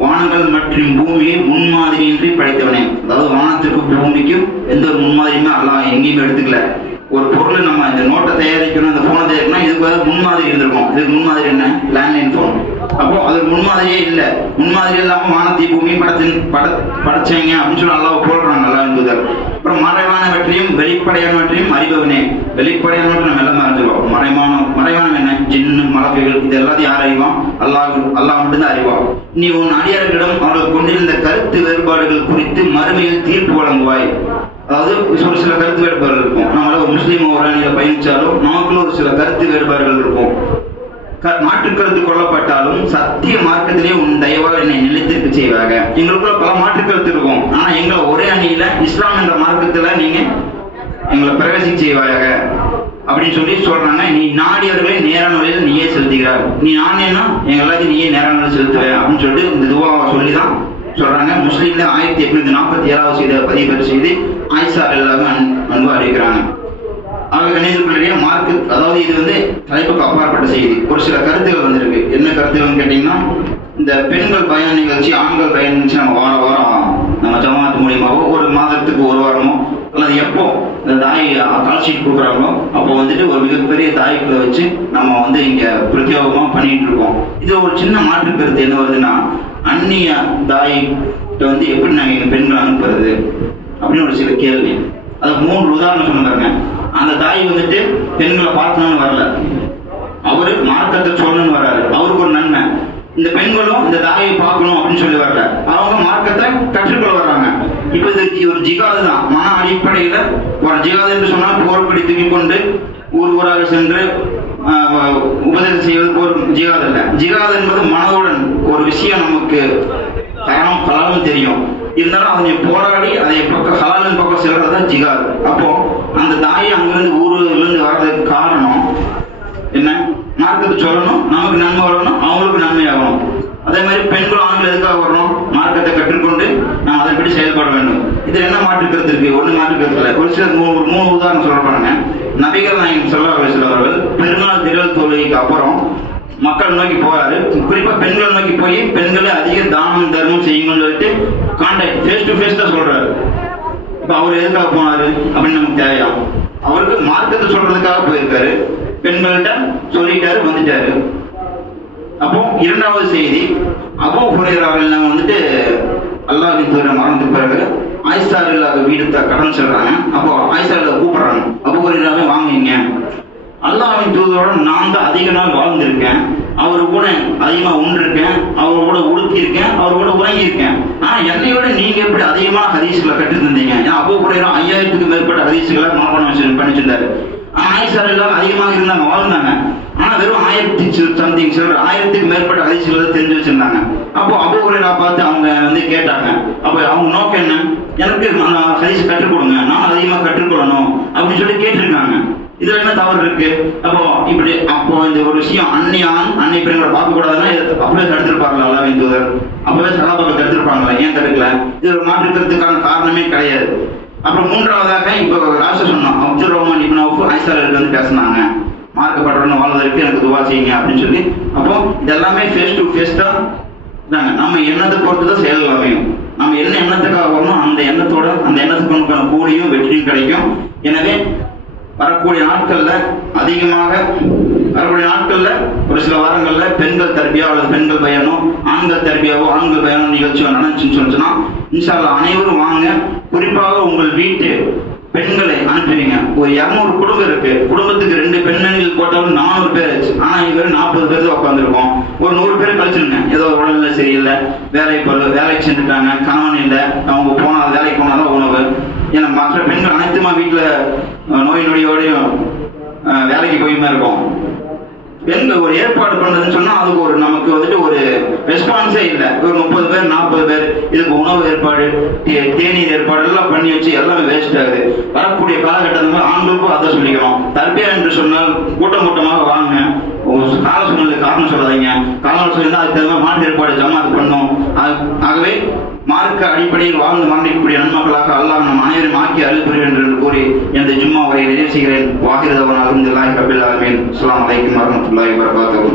வானங்கள் மற்றும் பூமியை முன்மாதிரியின்றி படைத்தவனே. அதாவது வானத்துக்கும் பூமிக்கும் எந்த ஒரு முன்மாதிரியுமே அல்லாஹ் எங்கேயுமே எடுத்துக்கல. ஒரு பொருள் நம்ம இந்த நோட்டை தயாரிக்கணும், இந்த போனை தயாரிக்கணும், இதுக்கு முன்மாதிரி இருந்திருக்கும். இதுக்கு முன்மாதிரி என்ன? Landline phone. அப்போ அது முன்மாதிரியே இல்லை. முன்மாதிரி இல்லாம வானத்தை பூமியும் படைச்சவங்க அப்படின்னு சொல்லி அல்லாஹ் போடுறாங்க அல்லாஹ்வின் தூதர். அப்புறம் மறைவானவற்றையும் வெளிப்படையானவற்றையும் அறிபவனே. வெளிப்படையானவற்றை நம்ம எல்லாம் அறிஞ்சிருவோம். மறைவானம் என்ன? ஜின்னு, மலக்குகள், இது எல்லாத்தையும் யார் அறிவான்? அல்லாஹ் மட்டும்தான் அறிவான். நீ உன் அடியார்களிடம் அவர்கள் கொண்டிருந்த கருத்து வேறுபாடுகள் குறித்து மறுமையில் தீர்ப்பு வழங்குவாய். அதாவது ஒரு சில கருத்து வேறுபாடுகள் இருக்கும். நம்மள ஒரு முஸ்லீம் ஒரு அணியில பயணிச்சாலும் நமக்குள்ள ஒரு சில கருத்து வேறுபாடுகள் இருக்கும். மாற்று கருத்து கொள்ளப்பட்டாலும் சத்திய மார்க்கத்திலே உன் தயவால் என்னை நிலைத்திருக்க செய்வாங்க. எங்களுக்குள்ள பல மாற்று கருத்து இருக்கும். ஆனா எங்களை ஒரே அணியில இஸ்லாம் என்ற மார்க்கத்துல நீங்க எங்களை பிரவேசிக்க செய்வாயாக அப்படின்னு சொல்லி சொல்றாங்க. நீ நாடியவர்களை நேரான வழியில் நீயே செலுத்துகிறார், நீ நானேன்னா எங்க எல்லாத்தையும் நீயே நேரான வழியில் செலுத்துவேன் அப்படின்னு சொல்லிட்டு இந்த துவாவை சொல்லிதான் சொல்றாங்க. முஸ்லீம்ல 1847 செய்த பதிவு செய்து ஆயிஷா எல்லாரும் அன்பு அறிவிக்கிறாங்க. அவங்க கணிதக்குள்ளேயே மார்க்கு, அதாவது இது வந்து தலைப்புக்கு அப்பாற்பட்ட செய்தி. ஒரு சில கருத்துகள் வந்திருக்கு. என்ன கருத்துகள்னு கேட்டீங்கன்னா, இந்த பெண்கள் பயண நிகழ்ச்சி ஆண்கள் பயண நிகழ்ச்சி நம்ம வாரம் நம்ம ஜமாத்து மூலியமாவோ ஒரு மாதத்துக்கு ஒரு வாரமோ அல்லது எப்போ இந்த தாய் கால் ஷீட் கொடுக்குறாங்களோ அப்போ வந்துட்டு ஒரு மிகப்பெரிய தாய்க்குள்ள வச்சு நம்ம வந்து இங்க பிரத்யோகமா பண்ணிட்டு இருக்கோம். இது ஒரு சின்ன மாற்று கருத்து என்ன வருதுன்னா, அந்நிய தாய்கிட்ட வந்து எப்படி நாங்கள் எங்க பெண்களை அனுப்புறது அப்படின்னு ஒரு சில கேள்வி. அது 3 உதாரணம் சொன்னாங்க. அந்த தாய் வந்துட்டு பெண்களை பார்க்கணும்னு வரல, அவரு மார்க்கத்தை சொல்லணும்னு வர்றாரு, அவருக்கு ஒரு நன்மை. இந்த பெண்களும் இந்த தாயை பார்க்கணும் அப்படின்னு சொல்லி வரல, அவங்க மார்க்கத்தை கற்றுக்கொள்ள வர்றாங்க. இப்ப இது ஒரு ஜிகாது தான், மன அடிப்படையில ஒரு ஜிகாது என்று சொன்னால் போர்ப்படி தூக்கி கொண்டு ஊர் ஊராக சென்று உபதேசம் செய்வது ஒரு ஜிகாது அல்ல. ஜிகாது என்பது மனதுடன் ஒரு விஷயம் நமக்கு தரம் பலரும் தெரியும், இருந்தாலும் அதை போராடி அதை பக்கம் ஹலாலின் பக்கம் செல்றதுதான் ஜிகாது. அப்போ அந்த தாயை அங்கிருந்து ஊர்ல இருந்து வர்றதுக்கு காரணம் என்ன? மார்க்கத்தை சொல்லணும், நமக்கு நன்மை வரணும், அவங்களுக்கு நன்மை ஆகணும். அதே மாதிரி பெண்கள் ஆண்கள் எதுக்காக வரணும்? மார்க்கத்தை கற்றுக்கொண்டு நாம் அதன்படி செயல்பட வேண்டும். இதுல என்ன மாற்றுக்கிறது இருக்கு? ஒண்ணு மாற்றுக்கிறது இல்லை. ஒரு சில 3 உதாரணம் சொல்றாங்க. நபிகள் நாயகம் ஸல்லல்லாஹு அலைஹி வஸல்லம் அவர்கள் பெருநாள் திரள் தொழுகைக்கு அப்புறம் மக்கள் நோக்கி போறாரு. குறிப்பா பெண்கள் நோக்கி போய் பெண்களை அதிக தானம் தர்மம் செய்யுங்கன்னு சொல்லிட்டு கான்டாக்ட் ஃபேஸ் டு ஃபேஸ் தான் சொல்றாரு. இப்ப அவர் எதுக்காக போனாரு அப்படின்னு நமக்கு தேவையா? அவருக்கு மார்க்கத்தை சொல்றதுக்காக போயிருக்காரு, பெண்கள்கிட்ட சொல்லிட்டாரு, வந்துட்டாரு. அப்போ 2வது செய்தி, அபூ ஹுரைரா அவர்கள் வந்துட்டு அல்லாஹ்வின் தூதர் மரணத்துக்கு பிறகு ஆயிஷா இல்லாத வீடு கடன் சொல்றாங்க. அப்போ ஆயிஷா கூப்பிடுறாங்க, அபூ ஹுரைராவே வாங்குவீங்க, அல்லாஹ்வின் தூதரோட நான் தான் அதிக நாள் வாழ்ந்திருக்கேன், அவரு கூட அதிகமா உண்டிருக்கேன், அவர் கூட உடுத்திருக்கேன், அவர் கூட உறங்கியிருக்கேன். ஆனா என்னை விட நீங்க எப்படி அதிகமான ஹதீஸ்களை கற்று தந்தீங்க? ஏன்னா அபூ ஹுரைரா 5000க்கு மேற்பட்ட ஹதீஸ்களை மனப்பாடம் பண்ணிச்சிருந்தாரு. ஆயிஷா எல்லாம் அதிகமாக இருந்தாங்க, வாழ்ந்தாங்க. ஆனா வெறும் 1000க்கு மேற்பட்ட ஹதீஸ்களை தெரிஞ்சு வச்சிருந்தாங்க. அப்போ அபூ ஹுரைரா பார்த்து அவங்க வந்து கேட்டாங்க. அப்ப அவங்க நோக்கம் என்ன? எனக்கு ஹதீஸ் கற்றுக் கொடுங்க, நான் அதிகமா கற்றுக்கொள்ளணும் அப்படின்னு சொல்லி கேட்டிருக்காங்க. இதுல என்ன தவறு இருக்கு? அப்போ இந்த ஒரு விஷயம் அன்னை பெண்களை பார்க்க கூடாதுன்னா அப்பவே தடுத்திருப்பாங்களா அல்லாஹ்வின் தூதர்? அப்பவே சஹாபாக்கள் தடுத்திருப்பாங்களா? ஏன் தடுக்கல? இது ஒரு மாற்றுக்கிறதுக்கான காரணமே கிடையாது. அப்புறம் 3வதாக இப்ப ராச சொன்னோம், அப்துல் ரஹ்மான் இப்னு அவுஃப் ஆயிஷா வந்து பேசினாங்க, மார்க்கப்பட்டவன் வாழ்வதற்கு எனக்கு துவா செய்யுங்க அப்படின்னு சொல்லி. அப்போ இதெல்லாமே ஃபேஸ் டு ஃபேஸ் தான். நம்ம எண்ணத்தை பொறுத்து தான் செயல்கள் அமையும். நம்ம என்ன எண்ணத்துக்காக வரணும், அந்த எண்ணத்துக்கு கூலியும் வெற்றியும் கிடைக்கும். எனவே வரக்கூடிய நாட்கள்ல ஒரு சில வாரங்கள்ல பெண்கள் தர்பியா அல்லது பெண்கள் பயணம், ஆண்கள் தர்பியாவோ ஆண்கள் பயணம் நிகழ்ச்சியோ நடந்துச்சுன்னு சொன்னா இன்ஷா அல்லாஹ் அனைவரும் வாங்க. குறிப்பாக உங்கள் வீட்டு பெண்களை அனுப்புவீங்க. ஒரு 200 குடும்பம் இருக்கு, குடும்பத்துக்கு 2 பெண்மணிகள் போட்டாலும் 400 பேர் ஆச்சு. ஆனா இங்க 40 பேர் தான் உட்காந்துருக்கோம். ஒரு 100 பேர் கழிச்சிருங்க. ஏதோ உடல்நிலை சரியில்லை, வேலைக்கு சென்றுட்டாங்க, கணவன் இல்லை, அவங்க வேலைக்கு போனாதான் உணவு. ஏன்னா மற்ற பெண்கள் அனைத்துமா வீட்டுல நோய் நொடியோடையும் வேலைக்கு போயுமே இருக்கும். பெண்கள் ஒரு ஏற்பாடு பண்றதுன்னு சொன்னா அதுக்கு நமக்கு வந்துட்டு ஒரு ரெஸ்பான்ஸே இல்லை. ஒரு 30 பேர் 40 பேர் இதுக்கு உணவு ஏற்பாடு, தேநீர் ஏற்பாடு எல்லாம் பண்ணி வச்சு எல்லாமே வேஸ்ட் ஆகுது. வரக்கூடிய காலகட்டத்தில் ஆண்களுக்கும் அதை சொல்லிக்கணும். தர்பியா என்று சொன்னால் கூட்டமாக வாங்க, கால சூழ்நிலை காரணம் சொல்லாதீங்க. காரணம் சொல்லியிருந்தா அதுக்கு தகுந்த மாற்று ஏற்பாடு ஜமாத் பண்ணும். ஆகவே மார்க்க அடிப்படையில் வாழ்ந்து மரணிக்கக்கூடிய நன்மக்களாக அல்லாஹ் நம் அனைவரும் ஆக்கி அருள் புரிவேன் என்று கூறி எனது ஜும்மா உரையை நிறைவு செய்கிறேன். வாஹிர் தவான் அல்ஹம்துலில்லாஹி ரப்பில் ஆலமீன். அஸ்ஸலாமு அலைக்கும் வரஹ்மத்துல்லாஹி வபரகாத்துஹு.